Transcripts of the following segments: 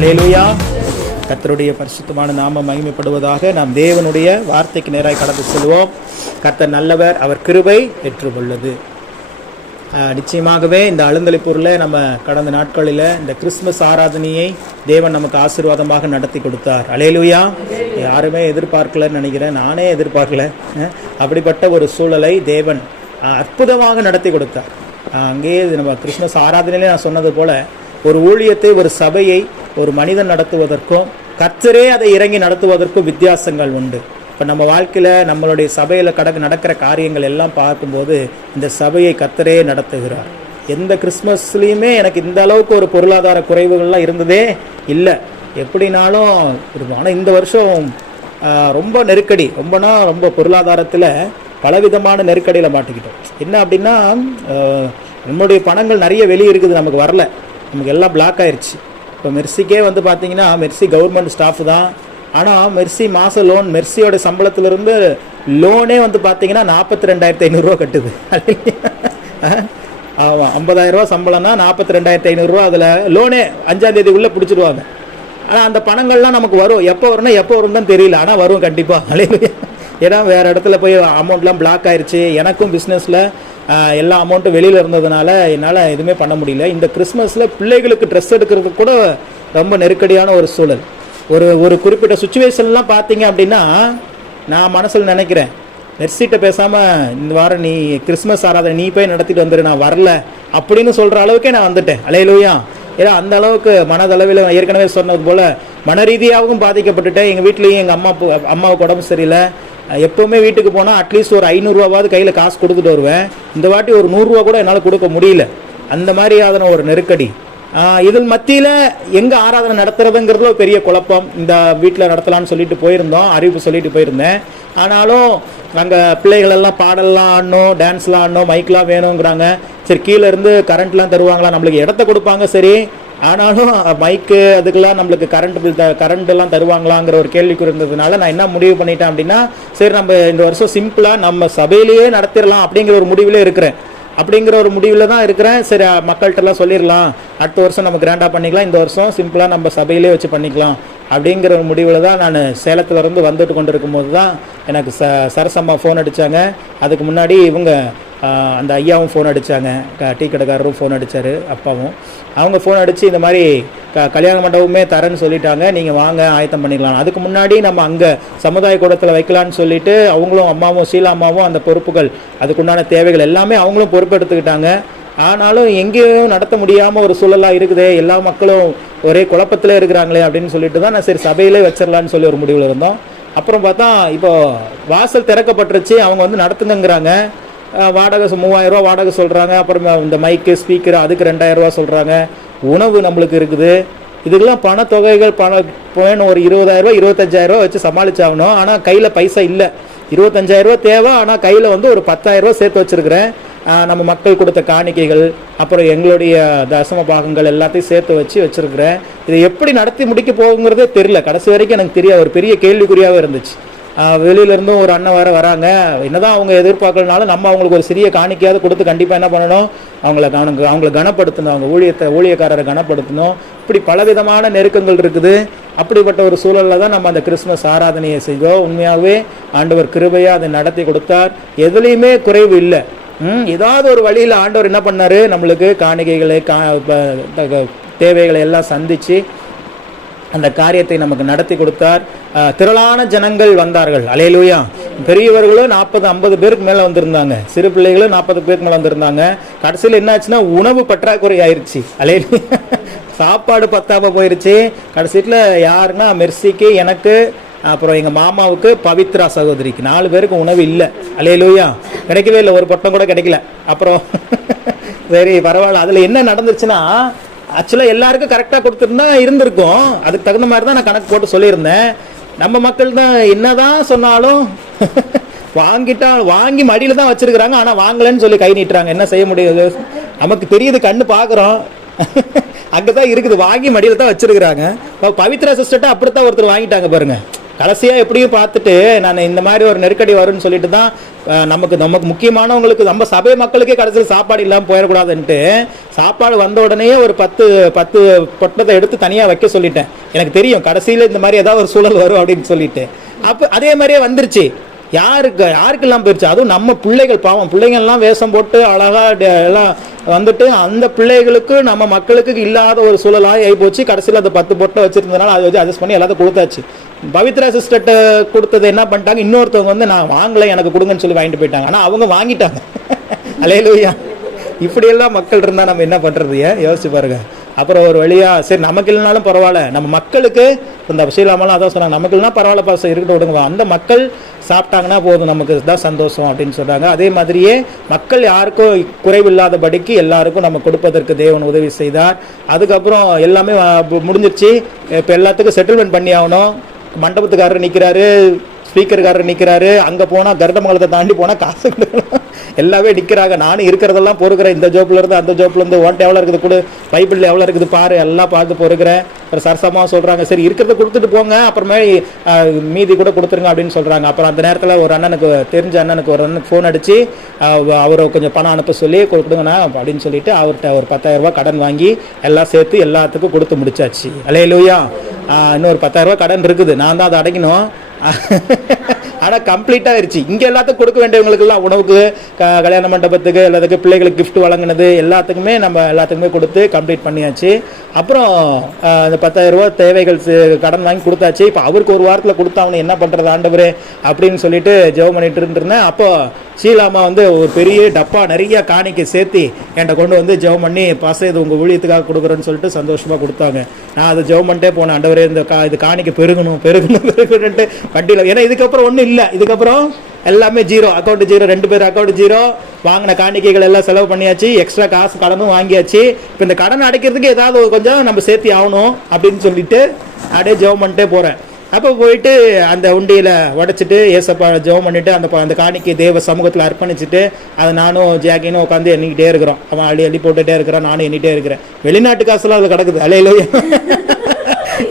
அல்லேலூயா. கர்த்தருடைய பரிசுத்தமான நாமம் மகிமைப்படுவதாக. நாம் தேவனுடைய வார்த்தைக்கு நேராக கடந்து செல்வோம். கர்த்தர் நல்லவர், அவர் கிருபை ஏற்றுள்ளது. நிச்சயமாகவே இந்த அழுந்தளிப்பூரில் நம்ம கடந்த நாட்களில் இந்த கிறிஸ்துமஸ் ஆராதனையை தேவன் நமக்கு ஆசீர்வாதமாக நடத்தி கொடுத்தார். அல்லேலூயா. யாருமே எதிர்பார்க்கலன்னு நினைக்கிறேன், நானே எதிர்பார்க்கல. அப்படிப்பட்ட ஒரு சூழலை தேவன் அற்புதமாக நடத்தி கொடுத்தார். அங்கேயே நம்ம கிறிஸ்துமஸ் ஆராதனையிலே நான் சொன்னது போல, ஒரு ஊழியத்தை, ஒரு சபையை ஒரு மனிதன் நடத்துவதற்கும் கர்த்தரே அதை இறங்கி நடத்துவதற்கும் வித்தியாசங்கள் உண்டு. இப்போ நம்ம வாழ்க்கையில் நம்மளுடைய சபையில் நடக்கிற காரியங்கள் எல்லாம் பார்க்கும்போது இந்த சபையை கர்த்தரே நடத்துகிறார். எந்த கிறிஸ்மஸ்லேயுமே எனக்கு இந்த அளவுக்கு ஒரு பொருளாதார குறைவுகள்லாம் இருந்ததே இல்லை. எப்படினாலும் இருக்கும். ஆனால் இந்த வருஷம் ரொம்ப நெருக்கடி, ரொம்ப பொருளாதாரத்தில் பலவிதமான நெருக்கடியில் மாட்டிக்கிட்டோம். என்ன அப்படின்னா, நம்மளுடைய பணங்கள் நிறைய வெளியே இருக்குது, நமக்கு வரல, நமக்கு எல்லாம் பிளாக் ஆயிடுச்சு. இப்போ மெர்சிக்கே வந்து பார்த்தீங்கன்னா, மெர்சி கவர்மெண்ட் ஸ்டாஃப் தான். ஆனால் மெர்சி மாத லோன், மெர்சியோட சம்பளத்திலிருந்து லோனே வந்து பார்த்தீங்கன்னா 42,500 கட்டுது. ஆமாம், 50,000 சம்பளம்னா 42,500 அதில் லோனே 5ஆம் தேதிக்குள்ளே பிடிச்சிடுவாங்க. ஆனால் அந்த பணங்கள்லாம் நமக்கு வரும். எப்போ வரும் தான் தெரியல, ஆனால் வரும் கண்டிப்பாக. ஏன்னா வேறு இடத்துல போய் அமௌண்ட்லாம் பிளாக் ஆயிடுச்சு. எனக்கும் பிஸ்னஸில் எல்லா அமௌண்ட்டும் வெளியில் இருந்ததுனால என்னால் எதுவுமே பண்ண முடியல. இந்த கிறிஸ்மஸில் பிள்ளைகளுக்கு ட்ரெஸ் எடுக்கிறதுக்கு கூட ரொம்ப நெருக்கடியான ஒரு சூழல். ஒரு குறிப்பிட்ட சுச்சுவேஷன்லாம் பார்த்தீங்க அப்படின்னா, நான் மனசில் நினைக்கிறேன், மெர்சிட்ட பேசாமல் இந்த வாரம் நீ கிறிஸ்மஸ் ஆராதனை நீ போய் நடத்திட்டு வந்துடு, நான் வரல அப்படின்னு சொல்கிற அளவுக்கே நான் வந்துட்டேன். அல்லேலூயா. ஏன்னா அந்த அளவுக்கு மனதளவில் ஏற்கனவே சொன்னது போல் மன ரீதியாகவும் பாதிக்கப்பட்டுட்டேன். எங்கள் வீட்லேயும் எங்கள் அம்மாவுக்கு உடம்பு சரியில்லை. எப்போவுமே வீட்டுக்கு போனால் அட்லீஸ்ட் ஒரு 500 கையில் காசு கொடுத்துட்டு வருவேன். இந்த வாட்டி ஒரு 100 கூட என்னால் கொடுக்க முடியல. அந்த மாதிரியான ஒரு நெருக்கடி. இதில் மத்தியில் எங்கே ஆராதனை நடத்துறதுங்கிறதுல பெரிய குழப்பம். இந்த வீட்டில் நடத்தலான்னு சொல்லிட்டு போயிருந்தோம், அறிவிப்பு சொல்லிட்டு போயிருந்தேன். ஆனாலும் அங்கே பிள்ளைகளெல்லாம் பாடலாம் ஆடணும், டான்ஸ்லாம் ஆடணும், மைக்கெலாம் வேணுங்கிறாங்க. சரி, கீழே இருந்து கரண்ட்லாம் தருவாங்களா, நம்மளுக்கு இடத்த கொடுப்பாங்க சரி, ஆனாலும் மைக்கு அதுக்கெல்லாம் நம்மளுக்கு கரண்ட்டெல்லாம் தருவாங்களாங்கிற ஒரு கேள்விக்குறி இருந்ததுனால நான் என்ன முடிவு பண்ணிட்டேன் அப்படின்னா, சரி நம்ம இந்த வருஷம் சிம்பிளாக நம்ம சபையிலேயே நடத்திடலாம் அப்படிங்கிற ஒரு முடிவில் இருக்கிறேன். தான் இருக்கிறேன். சரி, மக்கள்கிட்டலாம் சொல்லிடலாம், அடுத்த வருஷம் நம்ம கிராண்டாக பண்ணிக்கலாம், இந்த வருஷம் சிம்பிளாக நம்ம சபையிலே வச்சு பண்ணிக்கலாம் அப்படிங்கிற ஒரு முடிவில் தான் நான் சேலத்துலேருந்து வந்துட்டு கொண்டு இருக்கும்போது தான் எனக்கு சரசம்மா ஃபோன் அடித்தாங்க. அதுக்கு முன்னாடி இவங்க அந்த ஐயாவும் ஃபோன் அடித்தாங்க, டீ கடைக்காரரும் ஃபோன் அடித்தார், அப்பாவும். அவங்க ஃபோன் அடித்து இந்த மாதிரி கல்யாண மண்டபமே தரேன்னு சொல்லிட்டாங்க, நீங்கள் வாங்க ஆயத்தம் பண்ணிக்கலாம். அதுக்கு முன்னாடி நம்ம அங்கே சமுதாய கூடத்தில் வைக்கலான்னு சொல்லிட்டு அவங்களும் அம்மாவும் ஷீலா அம்மாவும் அந்த பொறுப்புகள், அதுக்குண்டான தேவைகள் எல்லாமே அவங்களும் பொறுப்பெடுத்துக்கிட்டாங்க. ஆனாலும் எங்கேயும் நடத்த முடியாமல் ஒரு சூழலாக இருக்குதே, எல்லா மக்களும் ஒரே குழப்பத்திலே இருக்கிறாங்களே அப்படின்னு சொல்லிட்டு தான் நான் சரி சபையிலே வச்சிடலான்னு சொல்லி ஒரு முடிவில் இருந்தோம். அப்புறம் பார்த்தா இப்போது வாசல் திறக்கப்பட்டுருச்சு, அவங்க வந்து நடத்துங்கிறாங்க. வாடகை 3,000 வாடகை சொல்கிறாங்க. அப்புறம் இந்த மைக்கு ஸ்பீக்கர் அதுக்கு 2,000 சொல்கிறாங்க. உணவு நம்மளுக்கு இருக்குது. இதுக்கெல்லாம் பணத்தொகைகள் போயின்னு ஒரு 20,000 25,000 வச்சு சமாளிச்சாகணும். ஆனால் கையில் பைசா இல்லை. 25,000 தேவை, ஆனால் கையில் வந்து ஒரு 10,000 சேர்த்து வச்சுருக்கிறேன். நம்ம மக்கள் கொடுத்த காணிக்கைகள், அப்புறம் எங்களுடைய தசம பாகங்கள் எல்லாத்தையும் சேர்த்து வச்சுருக்கிறேன். இதை எப்படி நடத்தி முடிக்க போகுங்கிறதே தெரியல. கடைசி வரைக்கும் எனக்கு தெரியாது, ஒரு பெரிய கேள்விக்குறியாகவே இருந்துச்சு. வெளியிலேருந்தும் ஒரு அண்ணன் வராங்க. என்னதான் அவங்க எதிர்பார்க்கலனாலும் நம்ம அவங்களுக்கு ஒரு சிறிய காணிக்கையாவது கொடுத்து கண்டிப்பாக என்ன பண்ணணும், அவங்கள கனப்படுத்தணும், அவங்க ஊழியக்காரரை கனப்படுத்தணும். இப்படி பலவிதமான நெருக்கங்கள் இருக்குது. அப்படிப்பட்ட ஒரு சூழலில் தான் நம்ம அந்த கிறிஸ்துமஸ் ஆராதனையை செய்தோம். உண்மையாகவே ஆண்டவர் கிருபையாக அதை நடத்தி கொடுத்தார். எதுலேயுமே குறைவு இல்லை. ஏதாவது ஒரு வழியில் ஆண்டவர் என்ன பண்ணார், நம்மளுக்கு காணிக்கைகளை தேவைகளை எல்லாம் சந்தித்து அந்த காரியத்தை நமக்கு நடத்தி கொடுத்தார். திரளான ஜனங்கள் வந்தார்கள். அல்லேலூயா. பெரியவர்களும் 40-50 பேருக்கு மேலே வந்திருந்தாங்க, சிறு பிள்ளைகளும் 40 பேருக்கு மேலே வந்திருந்தாங்க. கடைசியில் என்ன ஆச்சுன்னா, உணவு பற்றாக்குறை ஆயிடுச்சு. அல்லேலூயா. சாப்பாடு பத்தாம போயிடுச்சு. கடைசியில் யாருன்னா, மெர்சிக்கு, எனக்கு, அப்புறம் எங்கள் மாமாவுக்கு, பவித்ரா சகோதரிக்கு 4 பேருக்கு உணவு இல்லை. அல்லேலூயா. கிடைக்கவே இல்லை, ஒரு பொட்டம் கூட கிடைக்கல. அப்புறம் சரி பரவாயில்ல. அதில் என்ன நடந்துருச்சுன்னா, ஆக்சுவலாக எல்லாருக்கும் கரெக்டாக கொடுத்துருந்தா இருந்திருக்கும். அதுக்கு தகுந்த மாதிரி தான் நான் கணக்கு போட்டு சொல்லியிருந்தேன். நம்ம மக்கள் தான் என்னதான் சொன்னாலும் வாங்கி மடியில் தான் வச்சுருக்குறாங்க. ஆனால் வாங்கலைன்னு சொல்லி கை நீட்டுறாங்க. என்ன செய்ய முடியுது, நமக்கு தெரியுது, கண்ணு பார்க்குறோம், அங்கே தான் இருக்குது, வாங்கி மடியில் தான் வச்சுருக்குறாங்க. பவித்ரா சிஸ்டர்ட்ட அப்படித்தான் ஒருத்தர் வாங்கிட்டாங்க பாருங்க. கடைசியாக எப்படியும் பார்த்துட்டு நான் இந்த மாதிரி ஒரு நெருக்கடி வரும்னு சொல்லிட்டு தான் நமக்கு முக்கியமானவங்களுக்கு நம்ம சபை மக்களுக்கே கடைசியில் சாப்பாடு இல்லாமல் போயிடக்கூடாதுன்ட்டு சாப்பாடு வந்த உடனே ஒரு 10 பொட்டத்தை எடுத்து தனியாக வைக்க சொல்லிட்டேன். எனக்கு தெரியும் கடைசியில் இந்த மாதிரி ஏதாவது ஒரு சூழல் வரும் அப்படின்னு சொல்லிட்டு. அப்போ அதே மாதிரியே வந்துருச்சு. யாருக்கெல்லாம் போயிடுச்சு. அதுவும் நம்ம பிள்ளைகள், பாவம் பிள்ளைங்கள்லாம் வேஷம் போட்டு அழகாக எல்லாம் வந்துட்டு அந்த பிள்ளைகளுக்கு நம்ம மக்களுக்கு இல்லாத ஒரு சூழலாக ஆகி போச்சு. கடைசியில் அந்த 10 பொட்டை வச்சுருந்ததுனால அதை வச்சு அட்ஜஸ்ட் பண்ணி எல்லாத்தையும் கொடுத்தாச்சு. பவித்ரா சிஸ்டர்கிட்ட கொடுத்தது என்ன பண்ணிட்டாங்க, இன்னொருத்தவங்க வந்து நான் வாங்கலை எனக்கு கொடுங்கன்னு சொல்லி வாங்கிட்டு போயிட்டாங்க. ஆனால் அவங்க வாங்கிட்டாங்க. அல்லேலூயா. இப்படியெல்லாம் மக்கள் இருந்தால் நம்ம என்ன பண்ணுறது? யோசிச்சு பாருங்க. அப்புறம் ஒரு வழியாக சரி நமக்கு இல்லைனாலும் பரவாயில்ல, நம்ம மக்களுக்கு இந்த விஷயலாமெல்லாம் அதான் சொன்னாங்க, நமக்கு இல்லைனா பரவாயில்ல பாச இருக்கட்டும் விடுங்க, அந்த மக்கள் சாப்பிட்டாங்கன்னா போதும் நமக்கு தான் சந்தோஷம் அப்படின்னு சொல்கிறாங்க. அதே மாதிரியே மக்கள் யாருக்கும் குறைவில்லாதபடிக்கு எல்லாருக்கும் நம்ம கொடுப்பதற்கு தேவன் உதவி செய்தார். அதுக்கப்புறம் எல்லாமே முடிஞ்சிருச்சு. இப்போ எல்லாத்துக்கும் செட்டில்மெண்ட் பண்ணி ஆகணும். மண்டபத்துக்காரர் நிற்கிறாரு, ஸ்பீக்கருக்காரர் நிற்கிறாரு, அங்கே போனால் கருடமங்கலத்தை தாண்டி போனால் காசு கொடுக்கணும், எல்லாமே நிற்கிறாங்க. நானும் இருக்கிறதெல்லாம் பொறுக்கிறேன், இந்த ஜோப்லேருந்து அந்த ஜோப்லேருந்து ஓன்ட்டு எவ்வளோ இருக்குது கொடு, பைபிளில் எவ்வளோ இருக்குது பாரு, எல்லாம் பார்த்து பொறுக்கிறேன். அப்புறம் சரசமாக சொல்கிறாங்க சரி இருக்கிறத கொடுத்துட்டு போங்க, அப்புறமே மீதி கூட கொடுத்துருங்க அப்படின்னு சொல்கிறாங்க. அப்புறம் அந்த நேரத்தில் ஒரு அண்ணனுக்கு தெரிஞ்ச அண்ணனுக்கு ஒரு அண்ணனுக்கு ஃபோன் அடித்து அவரை கொஞ்சம் பணம் அனுப்ப சொல்லி கொடுத்துடுங்கண்ணா அப்படின்னு சொல்லிட்டு அவர்கிட்ட ஒரு 10,000 ரூபா கடன் வாங்கி எல்லாம் சேர்த்து எல்லாத்துக்கும் கொடுத்து முடிச்சாச்சு. அல்லேலூயா. இன்னொரு 10,000 ரூபா கடன் இருக்குது, நான் தான் அதை அடைக்கணும். ஆனால் கம்ப்ளீட்டாக ஆயிடுச்சு. இங்கே எல்லாத்துக்கும் கொடுக்க வேண்டியவங்களுக்கெல்லாம் உணவுக்கு, கல்யாண மண்டபத்துக்கு, எல்லாத்துக்கும் பிள்ளைகளுக்கு கிஃப்ட் வழங்கினது எல்லாத்துக்குமே நம்ம எல்லாத்துக்குமே கொடுத்து கம்ப்ளீட் பண்ணியாச்சு. அப்புறம் அந்த 10,000 ரூபா தேவைகள் கடன் வாங்கி கொடுத்தாச்சு. இப்போ அவருக்கு ஒரு வாரத்தில் கொடுத்தா அவனு என்ன பண்ணுறது ஆண்டவரே அப்படின்னு சொல்லிட்டு ஜெபம் பண்ணிட்டு இருந்தேன். அப்போ ஷீலாமா வந்து ஒரு பெரிய டப்பா நிறைய காணிக்கை சேர்த்து என்கிட்ட கொண்டு வந்து ஜெபம் பண்ணி பாச இது உங்கள் ஊழியத்துக்காக கொடுக்குறேன்னு சொல்லிட்டு சந்தோஷமாக கொடுத்தாங்க. நான் அதை ஜெபம் பண்ணிட்டே போனேன், ஆண்டவரே இந்த இது காணிக்கை பெருகணுன்ட்டு வண்டியில். ஏன்னா இதுக்கப்புறம் ஒன்றும் இல்லை, இதுக்கப்புறம் எல்லாமே ஜீரோ, அக்கௌண்ட் ஜீரோ, 2 பேர் அக்கௌண்ட் ஜீரோ. வாங்கின காணிக்கைகள் எல்லாம் செலவு பண்ணியாச்சு, எக்ஸ்ட்ரா காசு கடனும் வாங்கியாச்சு. இப்போ இந்த கடன் அடைக்கிறதுக்கு ஏதாவது கொஞ்சம் நம்ம சேர்த்தி ஆகணும் அப்படின்னு சொல்லிட்டு அப்படியே ஜெபம் பண்ணிட்டே போகிறேன். அப்போ போயிட்டு அந்த உண்டியில் உடைச்சிட்டு ஏசப்பா ஜெபம் பண்ணிவிட்டு அந்த காணிக்கை தேவ சமூகத்தில் அர்ப்பணிச்சுட்டு அதை நானும் ஜாக்கினும் உட்காந்து எண்ணிக்கிட்டே இருக்கிறோம். அவன் அள்ளி போட்டுகிட்டே இருக்கிறான், நானும் எண்ணிகிட்டே இருக்கிறேன். வெளிநாட்டு காசுலாம் அது கிடக்குது. அல்லேலூயா.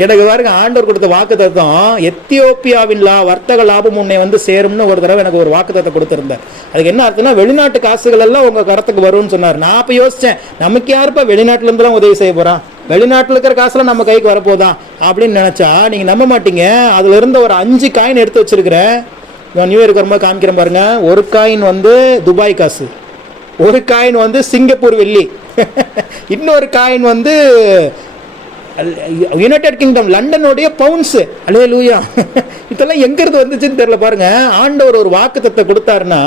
எனக்கு பாருங்க, ஆண்டவர் கொடுத்த வாக்குத்தத்தம் எத்தியோப்பியாவின் வர்த்தக லாபம் உன்னை வந்து சேரும்னு ஒரு தடவை எனக்கு ஒரு வாக்குத்தத்தம் கொடுத்துருந்தார். அதுக்கு என்ன அர்த்தம்னா வெளிநாட்டு காசுகள் எல்லாம் உங்க கரத்துக்கு வரும்னு சொன்னார். நான் அப்போ யோசிச்சேன், நமக்கு யாருப்பா வெளிநாட்டுல இருந்துலாம் உதவி செய்ய போறான், வெளிநாட்டில் இருக்கிற காசுலாம் நம்ம கைக்கு வரப்போதான் அப்படின்னு நினைச்சா நீங்க நம்ப மாட்டீங்க. அதுல இருந்த ஒரு 5 காயின் எடுத்து வச்சிருக்கிறேன். நியூ இயருக்கு வரும்போது காமிக்கிறேன் பாருங்க. ஒரு காயின் வந்து துபாய் காசு, ஒரு காயின் வந்து சிங்கப்பூர் வெள்ளி, இன்னொரு காயின் வந்து யுனைடெட் கிங்டம் லண்டனுடைய பவுண்ட்ஸ். அல்லேலூயா. இதெல்லாம் எங்கிருந்து வந்துச்சுன்னு தெரியல பாருங்க. ஆண்டவர் ஒரு வாக்குத்தத்தை கொடுத்தாருன்னா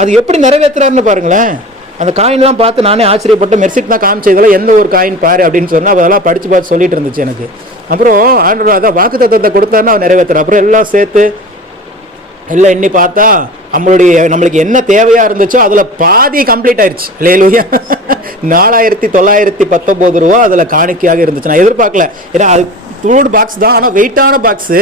அது எப்படி நிறைவேற்றுறாருன்னு பாருங்களேன். அந்த காயின்லாம் பார்த்து நானே ஆச்சரியப்பட்டு மெர்சிட் தான் காமிச்ச இதெல்லாம் எந்த ஒரு காயின் பாரு அப்படின்னு சொன்னால் அதெல்லாம் படித்து பார்த்து சொல்லிட்டு இருந்துச்சு எனக்கு. அப்புறம் ஆண்டவர் அதான் வாக்குத்தத்தை கொடுத்தாருன்னா அவர் நிறைவேற்றுறாரு. அப்புறம் எல்லாம் சேர்த்து எல்லாம் எண்ணி பார்த்தா நம்மளுக்கு என்ன தேவையாக இருந்துச்சோ அதில் பாதி கம்ப்ளீட் ஆயிடுச்சு. அல்லேலூயா. 4,919 ரூபா அதில் காணிக்கையாக இருந்துச்சு. நான் எதிர்பார்க்கல, ஏன்னா அது தூடு பாக்ஸ் தான், ஆனால் வெயிட்டான பாக்ஸு.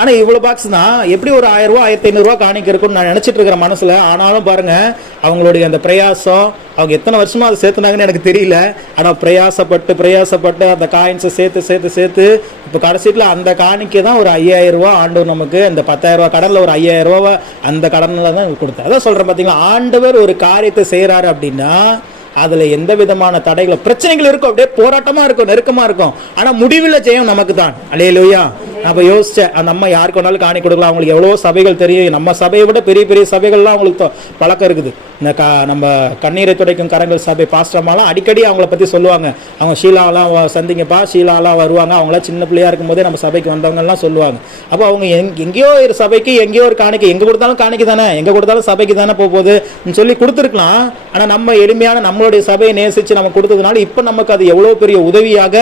ஆனால் இவ்வளோ பாக்ஸ் தான், எப்படி ஒரு 1,000 ரூபா 1,500 ரூபா காணிக்க இருக்குன்னு நான் நினச்சிட்டு இருக்கிறேன் மனசில். ஆனாலும் பாருங்கள், அவங்களுடைய அந்த பிரயாசம், அவங்க எத்தனை வருஷமாக அதை சேர்த்துனாங்கன்னு எனக்கு தெரியல. ஆனால் பிரயாசப்பட்டு அந்த காயின்ஸை சேர்த்து இப்போ கடைசியில் அந்த காணிக்கை தான் ஒரு 5,000 ரூபா ஆண்டவர் நமக்கு இந்த 10,000 ரூபா கடனில் ஒரு 5,000 ரூபாவை அந்த கடனில் தான் கொடுத்தார். அதான் சொல்கிறேன் பார்த்தீங்களா, ஆண்டவர் ஒரு காரியத்தை செய்கிறாரு அப்படின்னா அதில் எந்த விதமான தடைகள் பிரச்சனைகள் இருக்கும், அப்படியே போராட்டமாக இருக்கும், நெருக்கமாக இருக்கும். ஆனால் முடிவில் ஜெயம் நமக்கு தான். அல்லேலூயா. நான் இப்போ யோசித்தேன், அந்த அம்மா யாருக்கு வேணாலும் காணி கொடுக்கலாம், அவங்களுக்கு எவ்வளோ சபைகள் தெரியும், நம்ம சபையை விட பெரிய பெரிய சபைகள்லாம் அவங்களுக்கு பழக்கம் இருக்குது. இந்த நம்ம கண்ணீரை துடைக்கும் கரங்கள் சபை பாஸ்டர்மாலாம் அடிக்கடி அவங்கள பற்றி சொல்லுவாங்க. அவங்க ஷீலாலாம் சந்திங்கப்பா, ஷீலாலாம் வருவாங்க, அவங்களாம் சின்ன பிள்ளையாக இருக்கும்போதே நம்ம சபைக்கு வந்தவங்கலாம் சொல்லுவாங்க. அப்போ அவங்க எங்கேயோ ஒரு சபைக்கு எங்கேயோ ஒரு காணிக்கை, எங்கே கொடுத்தாலும் காணிக்கை தானே, எங்கே கொடுத்தாலும் சபைக்கு தானே போகுதுன்னு சொல்லி கொடுத்துருக்கலாம். ஆனால் நம்ம எளிமையான நம்மளுடைய சபையை நேசித்து நம்ம கொடுத்ததுனால இப்போ நமக்கு அது எவ்வளோ பெரிய உதவியாக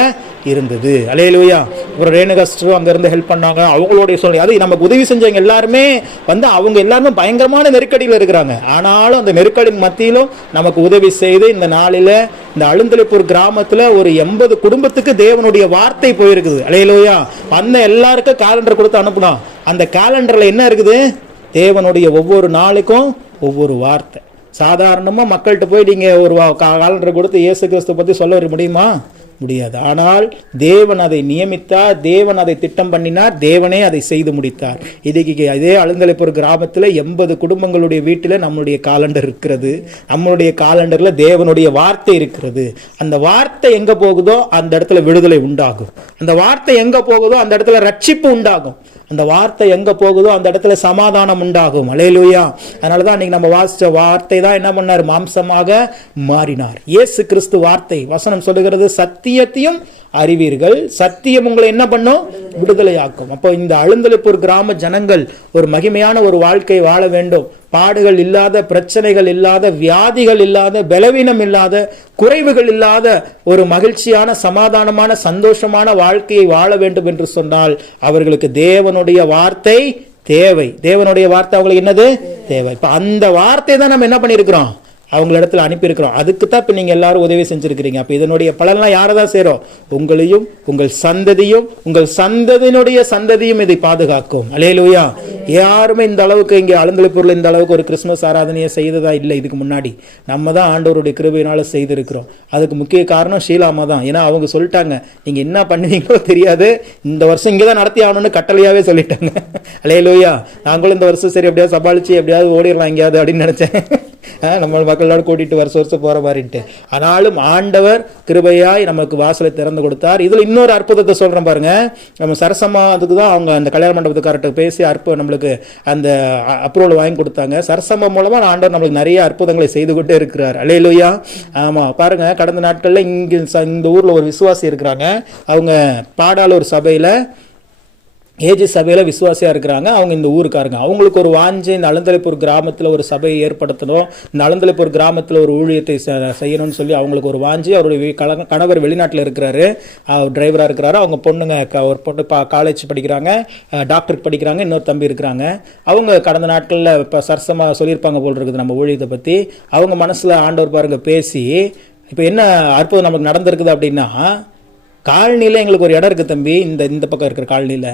இருந்தது. அல்லேலூயா. ஒரு ரேணுகாஸ்டரும் அங்கேருந்து ஹெல்ப் பண்ணாங்க. அவங்களுடைய சொல்லி அது நமக்கு உதவி செஞ்சவங்க எல்லாருமே வந்து அவங்க எல்லாருமே பயங்கரமான நெருக்கடியில் இருக்கிறாங்க. ஆனாலும் அந்த நெருக்கடியின் மத்தியிலும் நமக்கு உதவி செய்து இந்த நாளில் இந்த அழுந்தலைப்பூர் கிராமத்தில் ஒரு 80 குடும்பத்துக்கு தேவனுடைய வார்த்தை போயிருக்குது. அல்லேலூயா. அந்த எல்லாருக்கும் கேலண்டர் கொடுத்து அனுப்பணும். அந்த கேலண்டரில் என்ன இருக்குது? தேவனுடைய ஒவ்வொரு நாளுக்கும் ஒவ்வொரு வார்த்தை. சாதாரணமாக மக்கள்கிட்ட போய் நீங்கள் ஒரு கேலண்டர் கொடுத்து இயேசு கிறிஸ்துவை பற்றி சொல்ல முடியுமா? முடியாது. ஆனால் தேவன் அதை நியமித்தார், தேவன் அதை திட்டம் பண்ணினார், தேவனே அதை செய்து முடித்தார். இதுக்கு இதே அழுந்தலைப்பூர் கிராமத்தில் 80 குடும்பங்களுடைய வீட்டில் நம்மளுடைய காலண்டர் இருக்கிறது. நம்மளுடைய காலண்டர்ல தேவனுடைய வார்த்தை இருக்கிறது. அந்த வார்த்தை எங்க போகுதோ அந்த இடத்துல விடுதலை உண்டாகும். அந்த வார்த்தை எங்க போகுதோ அந்த இடத்துல ரட்சிப்பு உண்டாகும். அந்த வார்த்தை எங்க போகுதோ அந்த இடத்துல சமாதானம் உண்டாகும். அல்லேலூயா. அதனாலதான் இன்னைக்கு நம்ம வாசிச்ச வார்த்தை தான் என்ன பண்ணார்? மாம்சமாக மாறினார். இயேசு கிறிஸ்து வார்த்தை. வசனம் சொல்லுகிறது, சத்தியத்தையும் அறிவீர்கள், சத்தியம் உங்களை என்ன பண்ணும்? விடுதலையாக்கும். அப்போ இந்த அழுந்தலைப்பூர் கிராம ஜனங்கள் ஒரு மகிமையான ஒரு வாழ்க்கை வாழ வேண்டும். பாடுகள் இல்லாத, பிரச்சனைகள் இல்லாத, வியாதிகள் இல்லாத, பலவீனம் இல்லாத, குறைவுகள் இல்லாத ஒரு மகிழ்ச்சியான, சமாதானமான, சந்தோஷமான வாழ்க்கையை வாழ வேண்டும் என்று சொன்னால் அவர்களுக்கு தேவனுடைய வார்த்தை தேவை. தேவனுடைய வார்த்தை அவங்களுக்கு என்னது? தேவை. இப்ப அந்த வார்த்தை தான் நம்ம என்ன பண்ணியிருக்கிறோம்? அவங்கள இடத்துல அனுப்பியிருக்கிறோம். அதுக்கு தான் இப்போ நீங்கள் எல்லாரும் உதவி செஞ்சுருக்கிறீங்க. அப்போ இதனுடைய பலன்லாம் யாரை தான் சேரும்? உங்களையும் உங்கள் சந்ததியும் உங்கள் சந்ததியினுடைய சந்ததியும் இதை பாதுகாக்கும். அல்லேலூயா. யாருமே இந்த அளவுக்கு இங்கே அழுந்தலைப்பூரில் இந்த அளவுக்கு ஒரு கிறிஸ்துமஸ் ஆராதனையை செய்ததா இல்லை. இதுக்கு முன்னாடி நம்ம தான் ஆண்டவருடைய கிருபையினால செய்திருக்கிறோம். அதுக்கு முக்கிய காரணம் ஷீலாமா தான். ஏன்னா அவங்க சொல்லிட்டாங்க, நீங்கள் என்ன பண்ணுவீங்களோ தெரியாது, இந்த வருஷம் இங்கே தான் நடத்தி ஆகணும்னு கட்டளையாகவே சொல்லிட்டாங்க. அல்லேலூயா. நாங்களும் இந்த வருஷம் சரி எப்படியாவது சமாளித்து எப்படியாவது ஓடிடலாம் எங்கேயாவது அப்படின்னு நினச்சேன். நம்ம மக்களோட கூட்டிட்டு வருஷம் போற மாதிரின்ட்டு. ஆனாலும் ஆண்டவர் கிருபையாய் நமக்கு வாசலை திறந்து கொடுத்தார். இதுல இன்னொரு அற்புதத்தை சொல்றேன் பாருங்க. நம்ம சரசம்மாவுக்கு தான் அவங்க அந்த கல்யாண மண்டபத்துக்காரர்கிட்ட பேசி நம்மளுக்கு அந்த அப்ரூவல் வாங்கி கொடுத்தாங்க. சரசம்மா மூலமா ஆண்டவர் நம்மளுக்கு நிறைய அற்புதங்களை செய்து கொண்டே இருக்கிறார். அல்லேலூயா. ஆமா பாருங்க, கடந்த நாட்கள்ல இந்த ஊர்ல ஒரு விசுவாசி இருக்கிறாங்க. அவங்க பாடால ஒரு சபையில ஏஜி சபையில் விசுவாசியாக இருக்கிறாங்க. அவங்க இந்த ஊருக்காரங்க. அவங்களுக்கு ஒரு வாஞ்சி, இந்த அழுந்தலைப்பூர் கிராமத்தில் ஒரு சபையை ஏற்படுத்தணும், இந்த அழுந்தலைப்பூர் கிராமத்தில் ஒரு ஊழியத்தை செய்யணும்னு சொல்லி அவங்களுக்கு ஒரு வாஞ்சி. அவருடைய கணவர் வெளிநாட்டில் இருக்கிறாரு, டிரைவராக இருக்கிறாரு. அவங்க பொண்ணுங்க ஒரு பொண்ணு காலேஜ் படிக்கிறாங்க, டாக்டருக்கு படிக்கிறாங்க, இன்னொரு தம்பி இருக்கிறாங்க. அவங்க கடந்த நாட்களில் இப்போ சரசமாக சொல்லியிருப்பாங்க போல் இருக்குது நம்ம ஊழியத்தை பற்றி. அவங்க மனசில் ஆண்டவர் பாருங்க பேசி, இப்போ என்ன அற்புதம் நமக்கு நடந்திருக்குது அப்படின்னா, காலனியில் எங்களுக்கு ஒரு இடம் இருக்குது தம்பி, இந்த பக்கம் இருக்கிற காலனியில்,